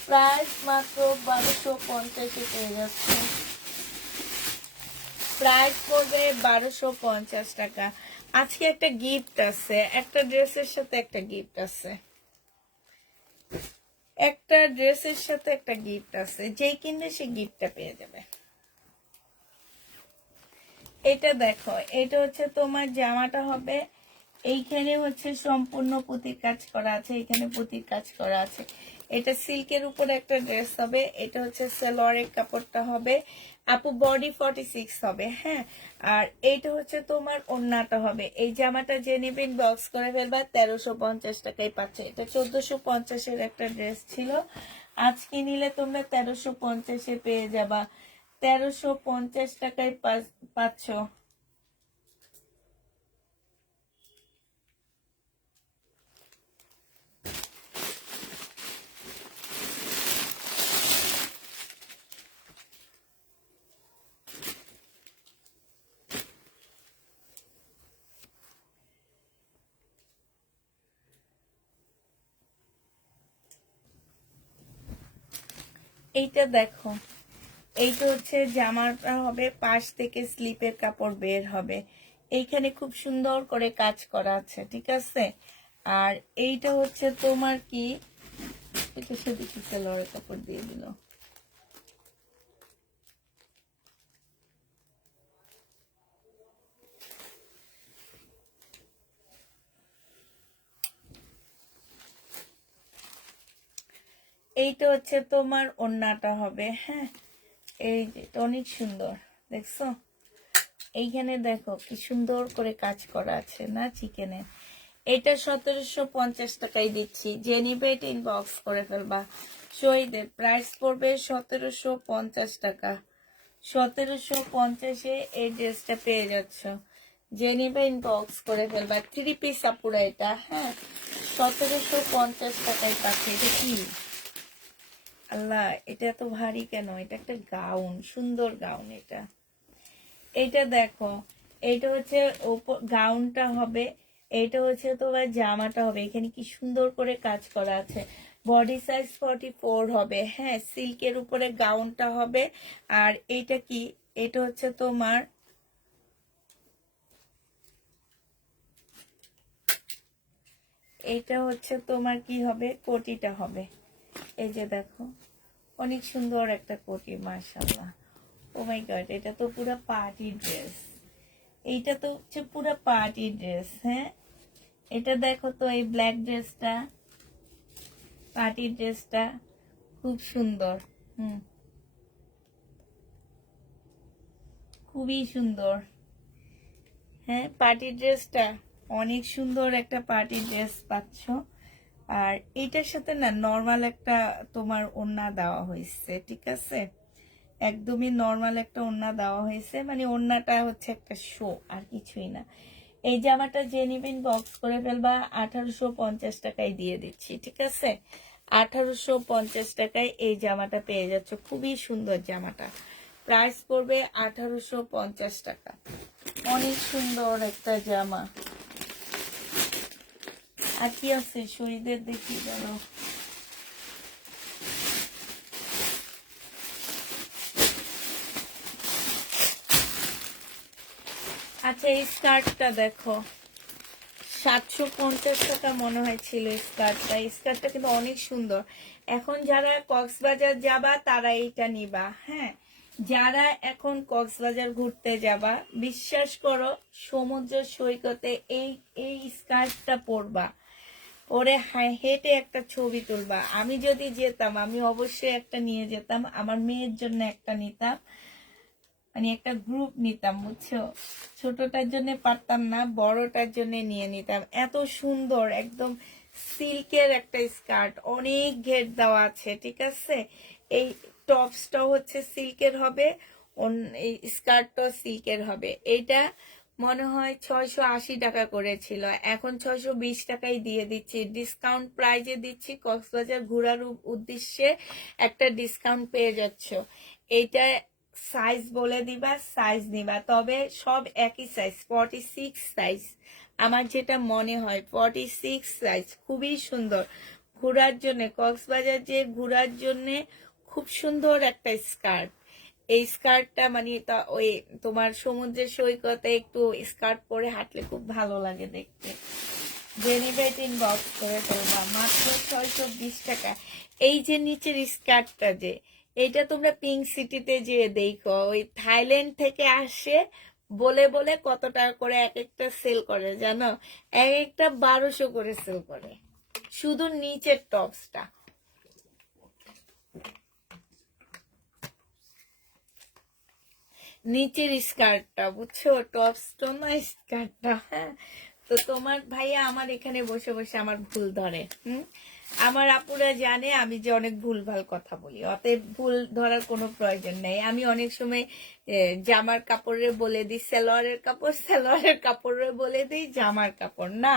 প্রাইস মাত্র 1250-এ পেয়ে যাচ্ছ। প্রাইস পড়বে 1250 টাকা। আজকে একটা গিফট আছে, একটা ড্রেসের সাথে একটা গিফট আছে, একটা ড্রেসের সাথে একটা গিফট আছে। যেই কিনবে সে গিফটটা পেয়ে যাবে। এটা দেখো, এটা হচ্ছে তোমার জামাটা হবে। এইখানে হচ্ছে সম্পূর্ণ পুঁতির কাজ করা আছে, এখানে পুঁতির কাজ করা আছে। এটা সিল্কের উপরে একটা ড্রেস হবে। এটা হচ্ছে সালোয়ারের কাপড়টা হবে। আপু বডি 46 হবে। হ্যাঁ, আর এইটা হচ্ছে তোমার ওড়নাটা হবে। এই জামাটা যে নেবেন বক্স করে ফেলবা, 1350 টাকায় পাচ্ছে। এটা 1450-এর একটা ড্রেস ছিল, আজকে নিলে তোমরা 1350-এ পেয়ে যাবা। 1350 টাকায় পাচ্ছ। এইটা দেখো, এইটা হচ্ছে জামাটা হবে, পাশ থেকে স্লিপের কাপড় বের হবে। এইখানে খুব সুন্দর করে কাজ করা আছে, ঠিক আছে। আর এইটা হচ্ছে তোমার কি এটা সে দেখি সালোয়ারের কাপড় দিয়ে দিল। এইটা হচ্ছে তোমার ওড়নাটা হবে। হ্যাঁ, এই যে অনেক সুন্দর, দেখছো? এইখানে দেখো কি সুন্দর করে কাজ করা আছে না চিকেনের। এটা 1750 টাকায় দিচ্ছি, যে নিবে এটা ইনবক্স করে ফেলবা। শহীদের প্রাইস পড়বে 1750 টাকা। 1750-এ এই ড্রেসটা পেয়ে যাচ্ছ, যে নিবে ইনবক্স করে ফেলবা। 3 পিস আপুরা এটা। হ্যাঁ, 1750 টাকায় পাচ্ছে। এটা কি আল্লাহ, এটা এত ভারী কেন? এটা একটা গাউন, সুন্দর গাউন। এটা দেখো, এটা হচ্ছে গাউনটা হবে, এটা হচ্ছে তোমার জামাটা হবে। এখানে কি সুন্দর করে কাজ করা আছে। বডি সাইজ 44 হবে। হ্যাঁ, সিল্কের উপরে গাউনটা হবে। আর এটা কি, এটা হচ্ছে তোমার, এটা হচ্ছে তোমার কি হবে, কোটিটা হবে। এই যে দেখো, অনেক সুন্দর একটা কোটি, মাশাআল্লাহ। ও মাই গড, এটা তো পুরো পার্টি ড্রেস। এইটা তো হচ্ছে পুরো পার্টি ড্রেস। হ্যাঁ, এটা দেখো তো, এই ব্ল্যাক ড্রেসটা, পার্টি ড্রেসটা খুব সুন্দর। খুবই সুন্দর। হ্যাঁ, পার্টি ড্রেসটা অনেক সুন্দর, একটা পার্টি ড্রেস পাচ্ছ। আর এইটার সাথে না নর্মাল একটা তোমার ওড়না দেওয়া হয়েছে, ঠিক আছে? একদমই নর্মাল একটা ওড়না দেওয়া হয়েছে, মানে ওড়নাটা হচ্ছে একটা শো, আর কিছুই না। এই জামাটা যে নিবেন বক্স করে ফেলবা। 1850 টাকায় দিয়ে দিচ্ছি, ঠিক আছে? 1850 টাকায় এই জামাটা পেয়ে যাচ্ছ। খুবই সুন্দর জামাটা, প্রাইস পড়বে 1850 টাকা। অনেক সুন্দর একটা জামা। আর কি আছে শহীদের দেখি বলো। আচ্ছা, এই স্কার্টটা দেখো, 750 টাকা মনে হয় ছিল স্কার্টটা। স্কার্টটা কিন্তু অনেক সুন্দর। এখন যারা কক্সবাজার যাবা তারা এইটা নিবা। হ্যাঁ, যারা এখন কক্সবাজার ঘুরতে যাবা, বিশ্বাস করো, সমুদ্র সৈকতে এই এই স্কার্টটা পরবা, পরে হেঁটে একটা ছবি তুলবা। আমি যদি যেতাম, আমি অবশ্যই একটা নিয়ে যেতাম, আমার মেয়ের জন্য একটা নিতাম, মানে একটা গ্রুপ নিতাম, বুঝছো? ছোটটার জন্য পারতাম না, বড়টার জন্য নিয়ে নিতাম। এত সুন্দর, একদম সিল্কের একটা স্কার্ট, অনেক ঘের দেওয়া আছে, ঠিক আছে? এই টপসটাও হচ্ছে সিল্কের হবে, এই স্কার্টটাও সিল্কের হবে। এইটা মনে হয় 680 টাকা করেছিল, এখন 620 টাকায় দিয়ে দিচ্ছি, ডিসকাউন্ট প্রাইজে দিচ্ছি। কক্সবাজার ঘোরার উদ্দেশ্যে একটা ডিসকাউন্ট পেয়ে যাচ্ছ। এইটা সাইজ বলে দিবা, সাইজ নিবা, তবে সব একই সাইজ, 46 সাইজ। আমার যেটা মনে হয় 46 সাইজ। খুবই সুন্দর ঘোরার জন্য, কক্সবাজার যে ঘোরার জন্য খুব সুন্দর একটা স্কার্ট। এই স্কার্টটা মানে ওই তোমার সমুদ্রের সৈকতে একটু স্কার্ট পরে হাঁটলে খুব ভালো লাগে দেখতে। জেনিবেট ইনবক্স করে ফেলবা, মাত্র 620 টাকা। এই যে নিচের স্কার্টটা, যে এটা তোমরা পিঙ্ক সিটিতে যে দেখো, ওই থাইল্যান্ড থেকে আসে বলে বলে কত টাকা করে এক একটা সেল করে জানো? এক একটা 1200 করে সেল করে, শুধু নিচের টপসটা। নিচের স্কার্টটা, বুঝছো? টপসটা না, স্কার্টটা। হ্যাঁ, তো তোমার ভাইয়া আমার এখানে বসে বসে আমার ভুল ধরে। আমার আপুরা জানে আমি যে অনেক ভুলভাল কথা বলি, অতএব ভুল ধরার কোনো প্রয়োজন নেই। আমি অনেক সময় জামার কাপড়ে বলে দিই সালোয়ারের কাপড়, সালোয়ারের কাপড়ে বলে দিই জামার কাপড়। না,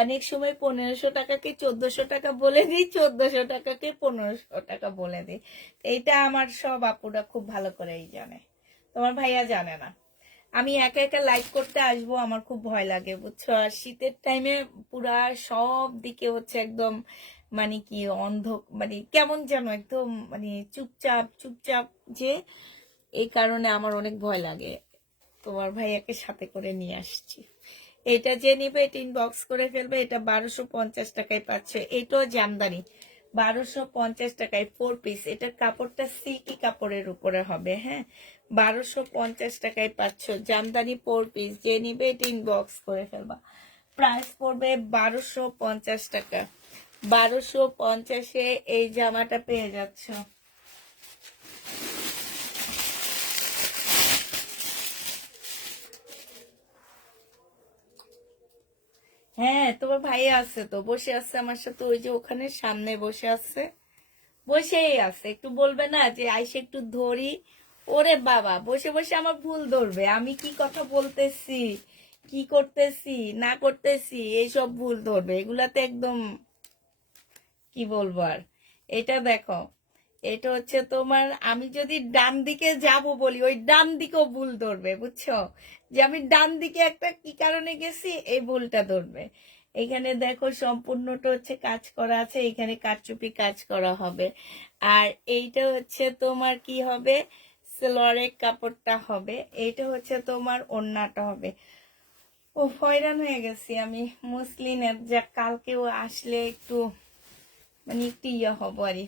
অনেক সময় 1500 টাকাকে 1400 টাকা বলে দিই, 1400 টাকাকে 1500 টাকা বলে দিই। এইটা আমার সব আপুরা খুব ভালো করেই জানে, তোমার ভাইয়া জানে না। আমি একা একা লাইভ করতে আসবো, আমার খুব ভয় লাগে, বুঝছো? আর শীতের টাইমে পুরা সব দিকে হচ্ছে একদম, মানে কি অন্ধ, মানে কেমন যেন একদম, মানে চুপচাপ চুপচাপ, যে এই কারণে আমার অনেক ভয় লাগে। তোমার ভাইয়াকে সাথে করে নিয়ে আসছি। এটা যে নিবে এটা ইনবক্স করে ফেলবে। এটা 1250 টাকায় পাচ্ছে। এটাও জামদানি, 1250 টাকায় 4 পিস। এটার কাপড়টা সিল্কি কাপড়ের উপরে হবে। হ্যাঁ, 1250 টাকায় পাচ্ছ জামদানি 4 পিস। যে নিবে এটা ইনবক্স করে ফেলবা। প্রাইস পড়বে 1250 টাকা। 1250-এ এই জামাটা পেয়ে যাচ্ছ। হ্যাঁ, তোমার ভাই আছে তো, বসে আছে আমার সাথে, ওই যে ওখানে সামনে বসে আছে, বসেই আছে। একটু বলবে না যে আইসে একটু ধরি? ওরে বাবা, বসে বসে আমার ভুল ধরবে, আমি কি কথা বলতেছি, কি করতেছি না করতেছি, এইসব ভুল ধরবে। এগুলাতে একদম কি বলবো আর। এটা দেখো, এটা হচ্ছে তোমার, আমি যদি ডান দিকে যাব বলি, ওই ডান দিকেও ভুল ধরবে, বুঝছো? যে আমি ডান দিকে একটা কি কারণে গেছি, এই ভুলটা ধরবে। এখানে দেখো সম্পূর্ণটা হচ্ছে কাজ করা আছে, এখানে কারচুপি কাজ করা হবে। আর এইটা হচ্ছে তোমার কি হবে, সেলোয়ারের কাপড়টা হবে। এইটা হচ্ছে তোমার ওড়নাটা হবে। ও হয়রান হয়ে গেছি আমি মুসলিনের, যা কালকেও আসলে একটু মানে একটু ইয়ে হবো আর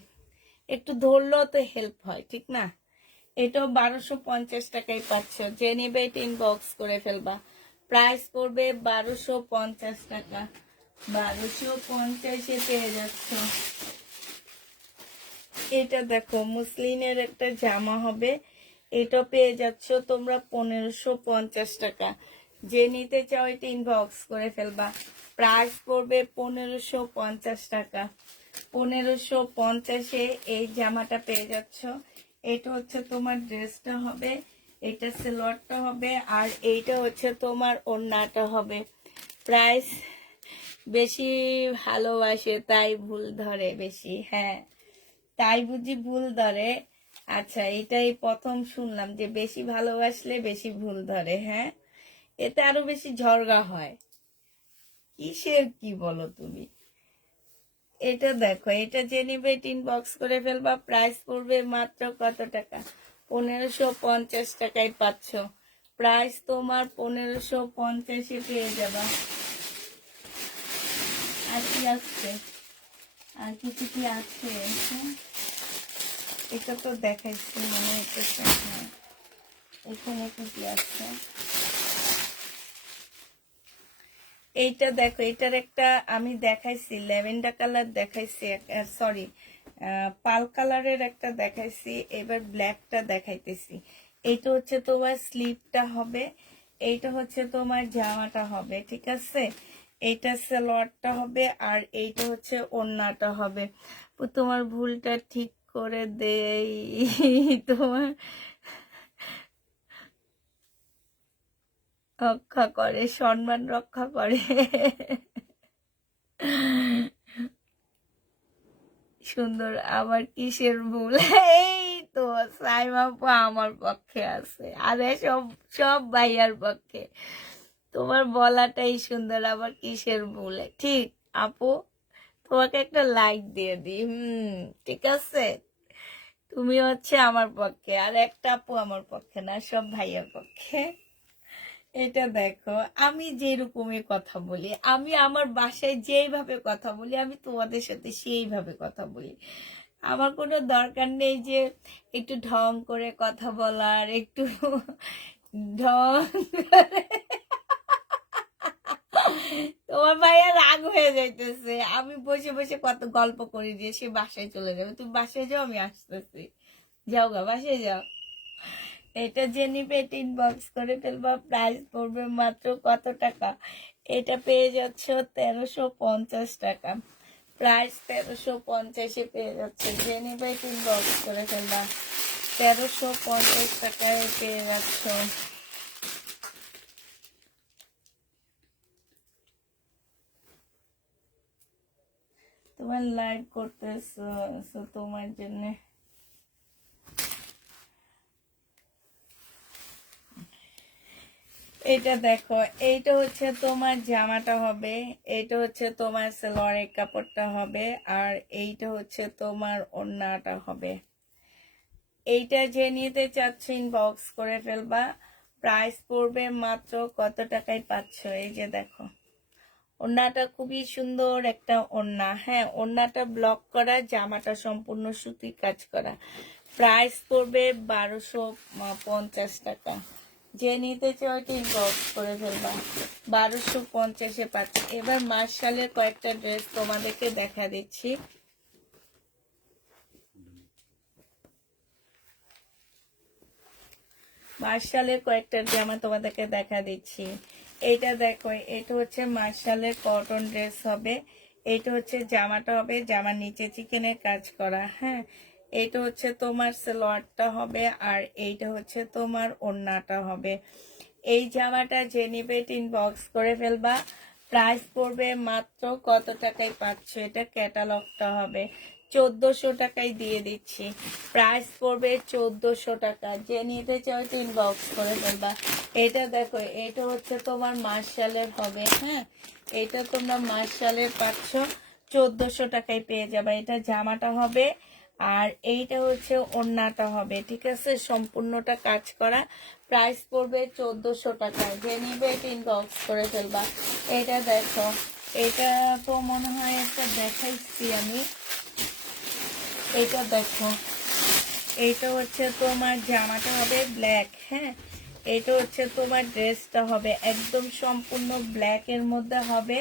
একটু ধরলেও তো হেল্প হয়, ঠিক না? এটাও 1250 টাকায় পাচ্ছ। যে নেবে এটা ইনবক্স করে ফেলবা। প্রাইস পড়বে 1250 টাকা। 1250-এ পেয়ে যাচ্ছ। এটা দেখো মুসলিনের একটা জামা হবে, এটা পেয়ে যাচ্ছ তোমরা 1550 টাকা। যে নিতে চাও এটা ইনবক্স করে ফেলবা। প্রাইস পড়বে 1550 টাকা। 1550-এ এই জামাটা পেয়ে যাচ্ছ। এটা হচ্ছে তোমার ড্রেসটা হবে, এটা সালোয়ারটা হবে, আর এইটা হচ্ছে তোমার ওড়নাটা হবে। প্রাইস বেশি ভালোবাসে তাই ভুল ধরে বেশি। হ্যাঁ, তাই বুঝি ভুল ধরে। আচ্ছা, এটাই প্রথম শুনলাম যে বেশি ভালোবাসলে বেশি ভুল ধরে। হ্যাঁ, এতে আরো বেশি ঝগড়া হয়। কিসের কি বলো তুমি? এটা দেখো, এটা যে নিবে এটা ইনবক্স করে ফেলবা। প্রাইস পড়বে মাত্র কত টাকা? 1550 টাকায় পাচ্ছ। প্রাইস তোমার 1550-এ পেয়ে যাবা। আর কি আসছে, আর কিছু কি আছে? হ্যাঁ, এটা তো দেখাইছি মনে হচ্ছে। হ্যাঁ, এখানে কি আছে? এইটা দেখো, এটার একটা আমি দেখাইছি ল্যাভেন্ডার কালার দেখাইছি, সরি পাল কালারের একটা দেখাইছি, এবার ব্ল্যাকটা দেখাইতেছি। এইটা হচ্ছে তোমার স্লিভটা হবে, এইটা হচ্ছে তোমার জামাটা হবে, ঠিক আছে? এইটা সালোয়ারটা হবে, আর এইটা হচ্ছে ওড়নাটা হবে। তোমার ভুলটা ঠিক করে দেই। তোমার রক্ষা করে, সম্মান রক্ষা করে। সুন্দর, আবার কিসের ভুল? এই তো সাইমা আপু আমার পক্ষে আছে, আরে সব সব ভাইয়ার পক্ষে। তোমার বলাটাই সুন্দর, আবার কিসের ভুল? ঠিক আপু, তোমাকে একটা লাইক দিয়ে দিই। ঠিক আছে, তুমি হচ্ছে আমার পক্ষে, আর একটা আপু আমার পক্ষে না, সব ভাইয়ার পক্ষে। এটা দেখো, আমি যেরকমই কথা বলি, আমি আমার বাসায় যেইভাবে কথা বলি, আমি তোমাদের সাথে সেইভাবে কথা বলি। আমার কোনো দরকার নেই যে একটু ঢং করে কথা বলার, একটু ঢং করে। তোমার ভাইয়া রাগ হয়ে যাইতেছে, আমি বসে বসে কত গল্প করি যে সে বাসায় চলে যাবে। তুমি বাসায় যাও, আমি আসতেছি। যাও গা, বাসায় যাও। এটা যে নিবে এটা ইনবক্স করে ফেলবা। প্রাইস পড়বে মাত্র কত টাকা? এটা পেয়ে যাচ্ছ 1350 টাকা। প্রাইস 1350-এ পেয়ে যাচ্ছে। যে নিবে এটা ইনবক্স করে ফেলবা। 1350 টাকায় পেয়ে যাচ্ছ। তোমার লাইভ করতেছো, তোমার জন্য এটা দেখো, এইটা হচ্ছে তোমার জামাটা হবে, এইটা হচ্ছে তোমার সালোয়ারের কাপড়টা হবে, আর এইটা হচ্ছে তোমার ওড়নাটা হবে। এইটা যে নিতে চাচ্ছ ইনবক্স করে ফেলবা। প্রাইস পড়বে মাত্র কত টাকায় পাচ্ছ? এই যে দেখো, ওড়নাটা খুবই সুন্দর একটা ওড়না। হ্যাঁ, ওড়নাটা ব্লক করা, জামাটা সম্পূর্ণ সুতির কাজ করা। প্রাইস পড়বে 1250 টাকা। যে নিতে চাও এটা ইনবক্স করে ফেলবা। 1250-এ পাচ্ছি। এবার মার্শালের কয়েকটা ড্রেস তোমাদেরকে দেখা দিচ্ছি। মার্শালের কয়েকটা জামা তোমাদেরকে দেখা দিচ্ছি। এইটা দেখো, এটা হচ্ছে মার্শালের কটন ড্রেস হবে। এটা হচ্ছে জামাটা হবে, জামার নিচে চিকেনের কাজ করা। হ্যাঁ, এটা হচ্ছে তোমার সালোয়ারটা হবে, আর এইটা হচ্ছে তোমার ওড়নাটা হবে। এই জামাটা যে নিবে ইনবক্স করে ফেলবা। প্রাইস পড়বে মাত্র কত টাকায় পাচ্ছ, এটা ক্যাটালগটা হবে 1400 টাকায় দিয়ে দিচ্ছি। প্রাইস পড়বে 1400 টাকা। যে নিতে চাও ইনবক্স করে ফেলবা। এটা দেখো, এটা হচ্ছে তোমার মার্শালের হবে। হ্যাঁ, এটা তোমরা মার্শালের পাচ্ছ 1400 টাকায় পেয়ে যাবে। এটা জামাটা হবে, আর এইটা হচ্ছে ওড়নাটা হবে। ঠিক আছে, সম্পূর্ণটা কাজ করা। প্রাইস পড়বে 1400 টাকা। যে নিবে এটা ইনবক্স করে ফেলবা। এটা দেখো, এটা তো মনে হয় একটা দেখাইছি আমি। এটা দেখো, এইটা হচ্ছে তোমার জামাটা হবে ব্ল্যাক। হ্যাঁ, এটা হচ্ছে তোমার ড্রেসটা হবে একদম সম্পূর্ণ ব্ল্যাক এর মধ্যে হবে,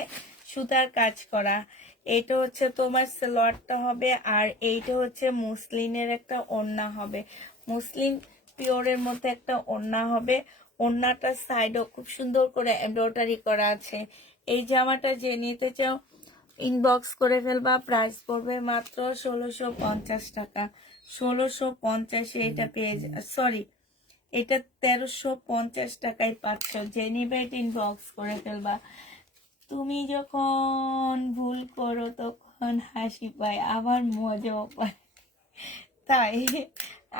সুতার কাজ করা। এটা হচ্ছে তোমার সালোয়ারটা হবে, আর এইটা হচ্ছে মুসলিনের একটা ওড়না হবে। মুসলিন পিওরের মধ্যে একটা ওড়না হবে। ওড়নাটার সাইডও খুব সুন্দর করে এমব্রয়ডারি করা আছে। এই জামাটা যে নিতে চাও ইনবক্স করে ফেলবা। প্রাইস পড়বে মাত্র 1650 টাকা। 1650-এ এটা পেয়ে সরি, এটা 1350 টাকায় পাচ্ছ। যে নিবে এটা ইনবক্স করে ফেলবা। তুমি যখন ভুল করো তখন হাসি পায়, আবার মজাও পায়। তাই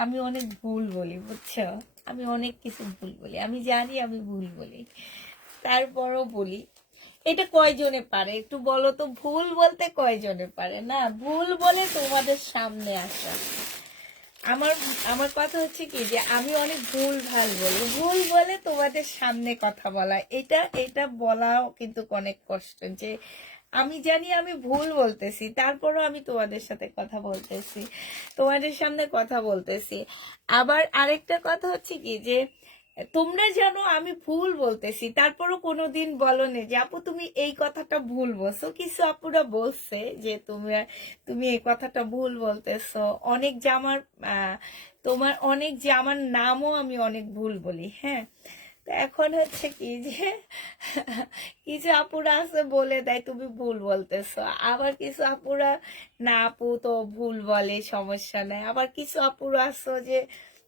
আমি অনেক ভুল বলি, বুঝছো? আমি অনেক কিছু ভুল বলি, আমি জানি আমি ভুল বলি, তারপরও বলি। এটা কয়জনে পারে একটু বলো তো? ভুল বলতে কয়জনে পারে না? ভুল বলে তোমাদের সামনে আসা। আমার আমার কথা হচ্ছে কি, যে আমি অনেক ভুল ভাল বলি। ভুল বলে তোমাদের সামনে কথা বলা, এটা এটা বলাও কিন্তু অনেক কষ্ট। যে আমি জানি আমি ভুল বলতেছি, তারপরও আমি তোমাদের সাথে কথা বলতেছি, তোমাদের সামনে কথা বলতেছি। আবার আরেকটা কথা হচ্ছে কি, যে তোমরা জানো আমি ভুল বলতেছি, তারপরও কোনোদিন বলনি যে আপু তুমি এই কথাটা ভুল বলছো। কিছু আপুরা বলছে যে তুমি তুমি এই কথাটা ভুল বলতেছো। অনেক জামার তোমার অনেক জামার নামও আমি অনেক ভুল বলি। হ্যাঁ, তো এখন হচ্ছে কি, যে কিছু আপুরা আছে বলে দেয় তুমি ভুল বলতেছো, আবার কিছু আপুরা না আপু তো ভুল বলে, সমস্যা নাই। আবার কিছু আপুরা আছে যে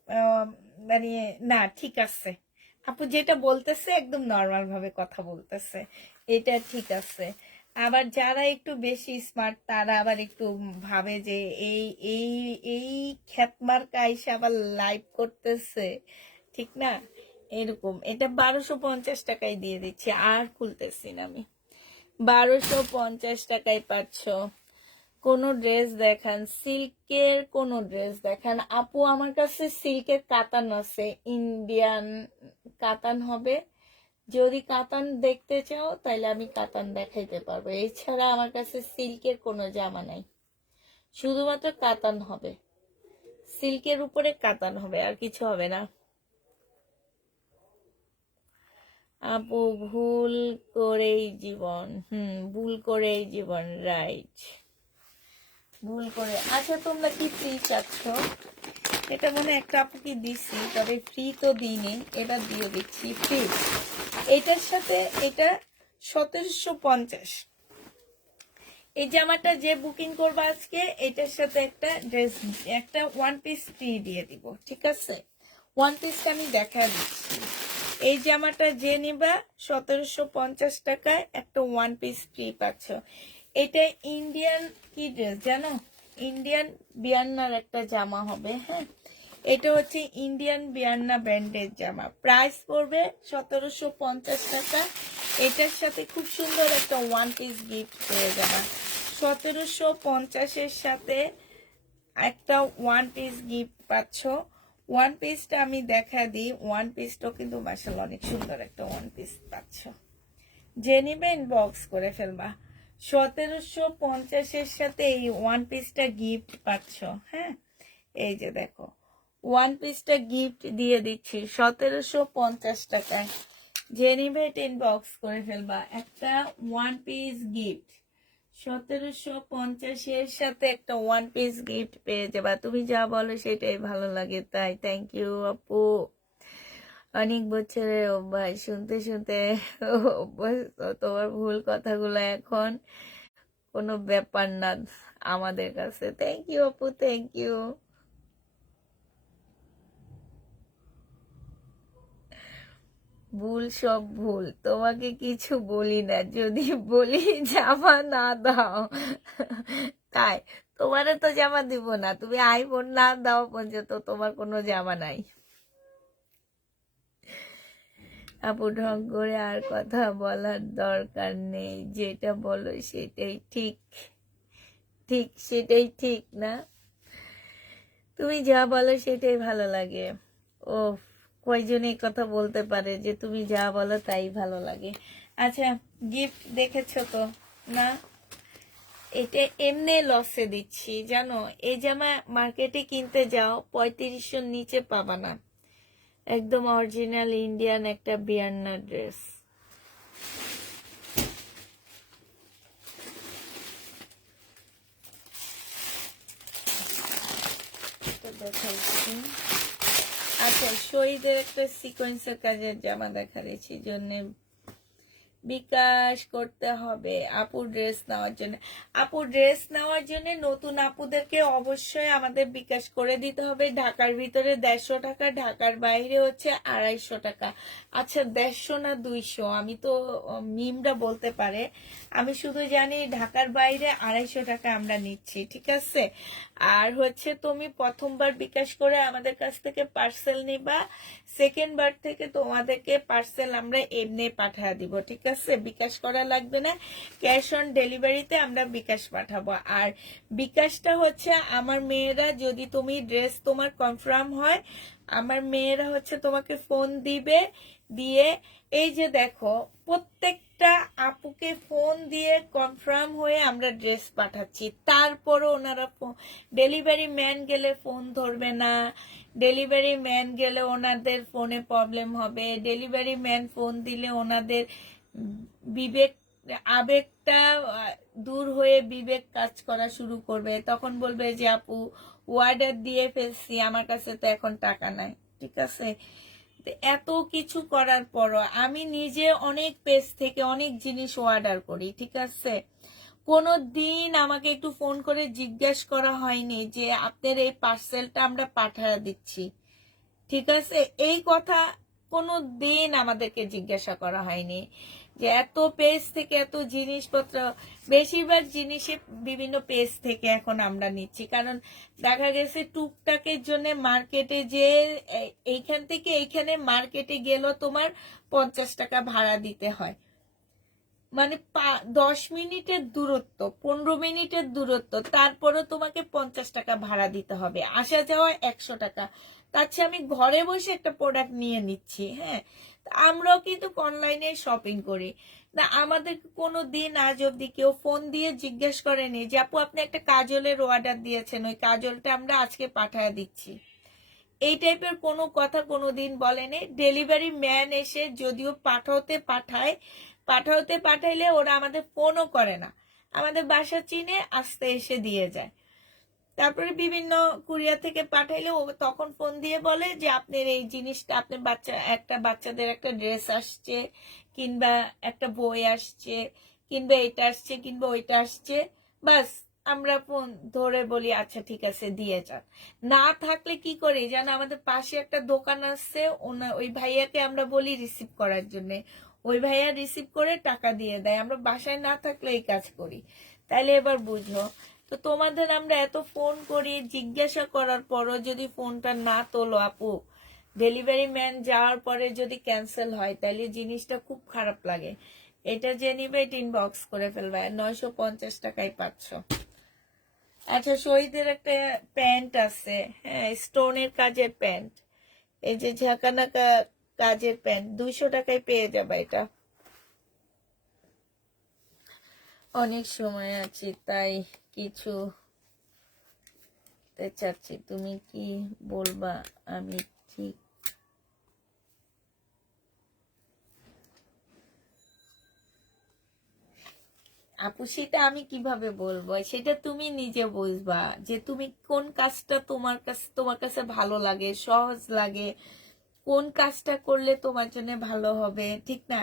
আহ, মানে না ঠিক আছে, আপু যেটা বলতেছে একদম নর্মাল ভাবে কথা বলতেছে, এটা ঠিক আছে। আবার যারা একটু বেশি স্মার্ট তারা আবার একটু ভাবে যে এই এই এই খ্যাতমার্কা আইসা আবার লাইভ করতেছে, ঠিক না? এরকম। এটা 1250 টাকায় দিয়ে দিচ্ছি, আর খুলতেছি না আমি। 1250 টাকায় পাচ্ছ। কোন ড্রেস দেখান, সিল্কের কোন ড্রেস দেখান আপু। আমার কাছে সিল্কের কাতান আছে, ইন্ডিয়ান কাতান হবে। যদি কাতান দেখতে চাও তাহলে আমি কাতান দেখাইতে পারবো। এছাড়া আমার কাছে সিল্কের কোনো জামা নাই, শুধুমাত্র কাতান হবে। সিল্কের উপরে কাতান হবে, আর কিছু হবে না। আপু ভুল করেই জীবন, ভুল করেই জীবন, রাইট, ভুল করে। আচ্ছা তোমরা কি ফ্রি চাচ্ছ? এটা মনে একটা আপুকে দিছি, তবে ফ্রি তো দিইনি, এবার দিয়ে দিচ্ছি ফ্রি। এটার সাথে এটা 1750। এই জামাটা যে বুকিং করবে আজকে, এটার সাথে একটা ড্রেস, একটা ওয়ান পিস ফ্রি দিয়ে দিব। ঠিক আছে, ওয়ান পিসটা আমি দেখা দিচ্ছি। এই জামাটা যে নিবা 1750 টাকায় একটা ওয়ান পিস ফ্রি পাচ্ছ। এটা ইন্ডিয়ান কি ড্রেস জানো? ইন্ডিয়ান বিয়ান্নার একটা জামা হবে। হ্যাঁ, এটা হচ্ছে ইন্ডিয়ান বিয়ান্না ব্র্যান্ডের জামা। প্রাইস পড়বে 1750 টাকা। এটার সাথে খুব সুন্দর একটা ওয়ান পিস গিফট পেয়ে যাবে। 1750-এর সাথে একটা ওয়ান পিস গিফট পাচ্ছ। ওয়ান পিসটা আমি দেখা দিই। ওয়ান পিসটাও কিন্তু মাশাআল্লাহ অনেক সুন্দর একটা ওয়ান পিস পাচ্ছ। যে নিবে ইনবক্স করে ফেলবা। 1750 সাথে এই ওয়ান পিসটা গিফট পাচ্ছ। হ্যাঁ, এই যে দেখো ওয়ান পিসটা গিফট দিয়ে দিচ্ছি 1750 টাকায়। যে নিবে ইনবক্স করে ফেলবা, একটা ওয়ান পিস গিফট 1750 সাথে একটা ওয়ান পিস গিফট পেয়ে যাবা। তুমি যা বলো সেটাই ভালো লাগে তাই। থ্যাংক ইউ আপু। অনেক বছরের অভ্যাস, শুনতে শুনতে অভ্যস্ত। তোমার ভুল কথাগুলো এখন কোনো ব্যাপার না আমাদের কাছে। থ্যাংক ইউ আপু, থ্যাংক ইউ। ভুল সব ভুল, তোমাকে কিছু বলি না, যদি বলি জামা না দাও তাই। তোমারে তো জামা দিব না, তুমি আইফোন না দাও পর্যন্ত তোমার কোনো জামা নাই। আপু ঢং করে আর কথা বলার দরকার নেই, যেটা বলো সেটাই ঠিক। ঠিক, সেটাই ঠিক না? তুমি যা বলো সেটাই ভালো লাগে। ও, কয়জন এই কথা বলতে পারে যে তুমি যা বলো তাই ভালো লাগে। আচ্ছা, গিফট দেখেছো তো না? এটা এমনি লসে দিচ্ছি জানো। এই জামা মার্কেটে কিনতে যাও 3500 নিচে পাবা না। একদম অরিজিনাল ইন্ডিয়ান একটা বিয়ান্না ড্রেস। দেখাইছি। আচ্ছা, শহীদের একটা সিকোয়েন্সের কাজের জামা দেখাচ্ছি, জন্য বিকাশ করতে হবে আপুর ড্রেস নেওয়ার জন্য। আপুর ড্রেস নেওয়ার জন্য নতুন আপুদেরকে অবশ্যই আমাদের বিকাশ করে দিতে হবে। ঢাকার ভিতরে 150 টাকা, ঢাকার বাইরে হচ্ছে 250 টাকা। আচ্ছা, 150 না 200, আমি তো মিমরা বলতে পারে, আমি শুধু জানি ঢাকার বাইরে 250 টাকা আমরা নিচ্ছি, ঠিক আছে। আর হচ্ছে তুমি প্রথমবার বিকাশ করে আমাদের কাছ থেকে পার্সেল নিবা, সেকেন্ড বার থেকে তোমাদেরকে পার্সেল আমরা এমনি পাঠিয়ে দিব, ঠিক আছে। বিকাশ করা লাগবে না, ক্যাশ অন ডেলিভারিতে আমরা বিকাশ পাঠাবো। আর বিকাশটা হচ্ছে আমার মেয়েরা, যদি তুমি ড্রেস তোমার কনফার্ম হয়, আমার মেয়েরা হচ্ছে তোমাকে ফোন দিবে, দিয়ে এই যে দেখো প্রত্যেকটা আপুকে ফোন দিয়ে কনফার্ম হয়ে আমরা ড্রেস পাঠাচ্ছি। তারপরও ওনারা ডেলিভারি ম্যান গেলে ফোন ধরবে না, ডেলিভারি ম্যান গেলে ওনাদের ফোনে প্রবলেম হবে, ডেলিভারি ম্যান ফোন দিলে ওনাদের বিবেক আবেগটা দূর হয়ে বিবেক কাজ করা শুরু করবে। তখন বলবে যে আপু অর্ডার দিয়ে ফেলছি, আমার কাছে তো এখন টাকা নাই, ঠিক আছে। এত কিছু করার পরও আমি নিজে অনেক পেজ থেকে অনেক জিনিস অর্ডার করি, ঠিক আছে। কোনো দিন আমাকে একটু ফোন করে জিজ্ঞেস করা হয়নি যে আপনার এই পার্সেলটা আমরা পাঠিয়ে দিচ্ছি, ঠিক আছে। এই কথা কোনো দিন আমাদেরকে জিজ্ঞাসা করা হয়নি যে এত পেজ থেকে এত জিনিসপত্র। বেশিরভাগ জিনিসে বিভিন্ন পেজ থেকে এখন আমরা নিচ্ছি, কারণ দেখা গেছে টুকটাকের জন্য মার্কেটে যে এইখান থেকে এইখানে মার্কেটে গেলেও তোমার 50 টাকা ভাড়া দিতে হয়। মানে 10 মিনিটের দূরত্ব, 15 মিনিটের দূরত্ব, তারপরও তোমাকে 50 টাকা ভাড়া দিতে হবে, আসা যাওয়া 100 টাকা। তার চেয়ে আমি ঘরে বসে একটা প্রোডাক্ট নিয়ে নিচ্ছি। হ্যাঁ, আমরাও কিন্তু অনলাইনে শপিং করি না। আমাদের কোনো দিন আজ অব্দি কেউ ফোন দিয়ে জিজ্ঞেস করেনি যে আপু আপনি একটা কাজলের অর্ডার দিয়েছেন, ওই কাজলটা আমরা আজকে পাঠিয়ে দিচ্ছি। এই টাইপের কোনো কথা কোনো দিন বলেনি। ডেলিভারি ম্যান এসে যদিও পাঠাইলে ওরা আমাদের ফোনও করে না, আমাদের বাসা চিনে আসতে এসে দিয়ে যায়। তারপরে বিভিন্ন কুরিয়ার থেকে পাঠাইলে ও তখন ফোন দিয়ে বলে যে আপনার এই জিনিসটা, আপনার বাচ্চাদের একটা ড্রেস আসছে, কিংবা একটা বই আসছে, কিংবা এটা আসছে, কিংবা ওইটা আসছে। বাস আমরা ফোন ধরে বলি আচ্ছা ঠিক আছে দিয়ে যান। না থাকলে কি করি জানো, আমাদের পাশে একটা দোকান আছে, ওই ভাইয়াকে আমরা বলি রিসিভ করার জন্য, ওই ভাইয়া রিসিভ করে টাকা দিয়ে দেয়। আমরা বাসায় না থাকলে এই কাজ করি। তাইলে এবার বুঝো তো, তোমাদের আমরা এত ফোন করি, জিজ্ঞাসা করার পরও যদি ফোনটা না তোলো আপু, ডেলিভারি ম্যান যাওয়ার পরে যদি ক্যান্সেল হয়, তাহলে জিনিসটা খুব খারাপ লাগে। এটা যে নিবে এটা ইনবক্স করে ফেলবে, 950 টাকায় পাচ্ছ। আচ্ছা, শহীদের একটা প্যান্ট আছে, হ্যাঁ, স্টোনের কাজের প্যান্ট, এই যে ঝাঁকানাকা কাজের প্যান্ট, 200 টাকায় পেয়ে যাবে এটা। অনেক সময় আছি, তাই কিছু চাচ্ছি, তুমি কি বলবা? আমি ঠিক আপু সেটা আমি কিভাবে বলবো, সেটা তুমি নিজে বুঝবা যে তুমি কোন কাজটা তোমার কাছে ভালো লাগে, সহজ লাগে, কোন কাজটা করলে তোমার জন্য ভালো হবে, ঠিক না?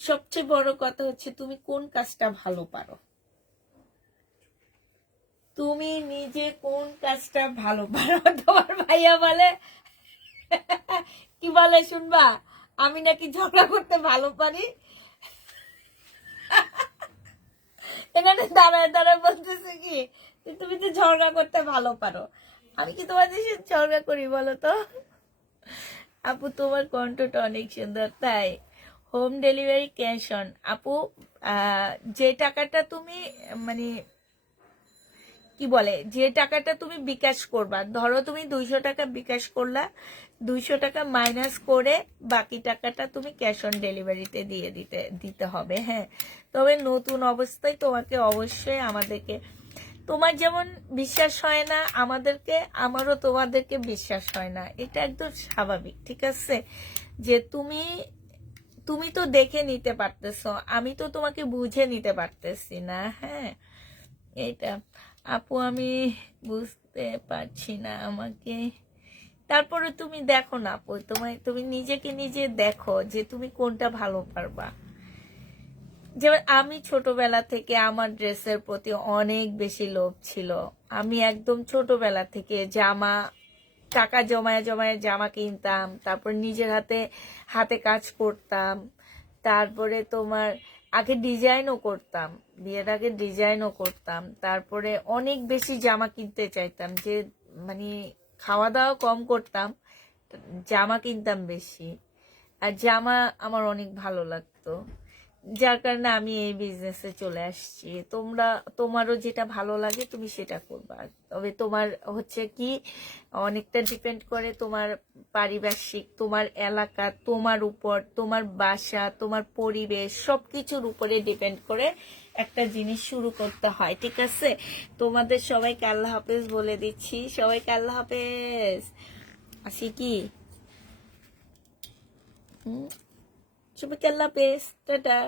সবচেয়ে বড় কথা হচ্ছে তুমি কোন কাজটা ভালো পারো, তুমি নিজে কোন কাজটা ভালো পারো। তোমার ভাইয়া বলে, কি বলে শুনবা, আমি নাকি ঝগড়া করতে ভালো পারি। এখানে দাঁড়ায় দাঁড়ায় বলতেছে কি যে তুমি তো ঝগড়া করতে ভালো পারো। আমি কি তোমাদের সাথে ঝগড়া করি বলো তো? আপু তোমার কণ্ঠটা অনেক সুন্দর, তাই হোম ডেলিভারি ক্যাশ অন। আপু যে টাকাটা তুমি মানে কি বলে, যে টাকাটা তুমি বিকাশ করবা, ধরো তুমি 200 টাকা বিকাশ করলা, 200 টাকা মাইনাস করে বাকি টাকাটা তুমি ক্যাশ অন ডেলিভারিতে দিয়ে দিতে হবে। হ্যাঁ, তবে নতুন অবস্থায় তোমাকে অবশ্যই আমাদেরকে, তোমার যেমন বিশ্বাস হয় না আমাদেরকে, আমারও তোমাদেরকে বিশ্বাস হয় না, এটা একদম স্বাভাবিক, ঠিক আছে? যে তুমি তুমি তো দেখে নিতে পারতেছো, আমি তো তোমাকে বুঝে নিতে পারতেছি না। হ্যাঁ, এটা আপু আমি বুঝতে পারছি না আমাকে, তারপরে তুমি দেখো না আপু, তুমি নিজেকে নিজে দেখো যে তুমি কোনটা ভালো পারবা। যেমন আমি ছোটবেলা থেকে আমার ড্রেসের প্রতি অনেক বেশি লোভ ছিল। আমি একদম ছোটবেলা থেকে জামা, টাকা জমায় জমায় জামা কিনতাম, তারপর নিজের হাতে হাতে কাজ করতাম, তারপরে তোমার আগে ডিজাইনও করতাম, বিয়ের আগে ডিজাইনও করতাম, তারপরে অনেক বেশি জামা কিনতে চাইতাম, যে মানে খাওয়া দাওয়া কম করতাম, জামা কিনতাম বেশি। আর জামা আমার অনেক ভালো লাগতো, যার কারণে আমি এই বিজনেসে চলে আসছি। তোমারও যেটা ভালো লাগে তুমি সেটা করবা, তবে তোমার হচ্ছে কি অনেকটা ডিপেন্ড করে তোমার পারিপার্শ্বিক, তোমার এলাকা, তোমার উপর, তোমার বাসা, তোমার পরিবেশ, সবকিছুর উপরে ডিপেন্ড করে একটা জিনিস শুরু করতে হয়, ঠিক আছে? তোমাদের সবাইকে আল্লাহ হাফেজ বলে দিচ্ছি, সবাইকে আল্লাহ হাফেজ। আসি কি, সবাইকে আল্লাহ হাফেজ, টাটা,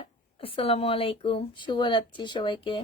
আসসালামু আলাইকুম, শুভরাত্রি সবাইকে।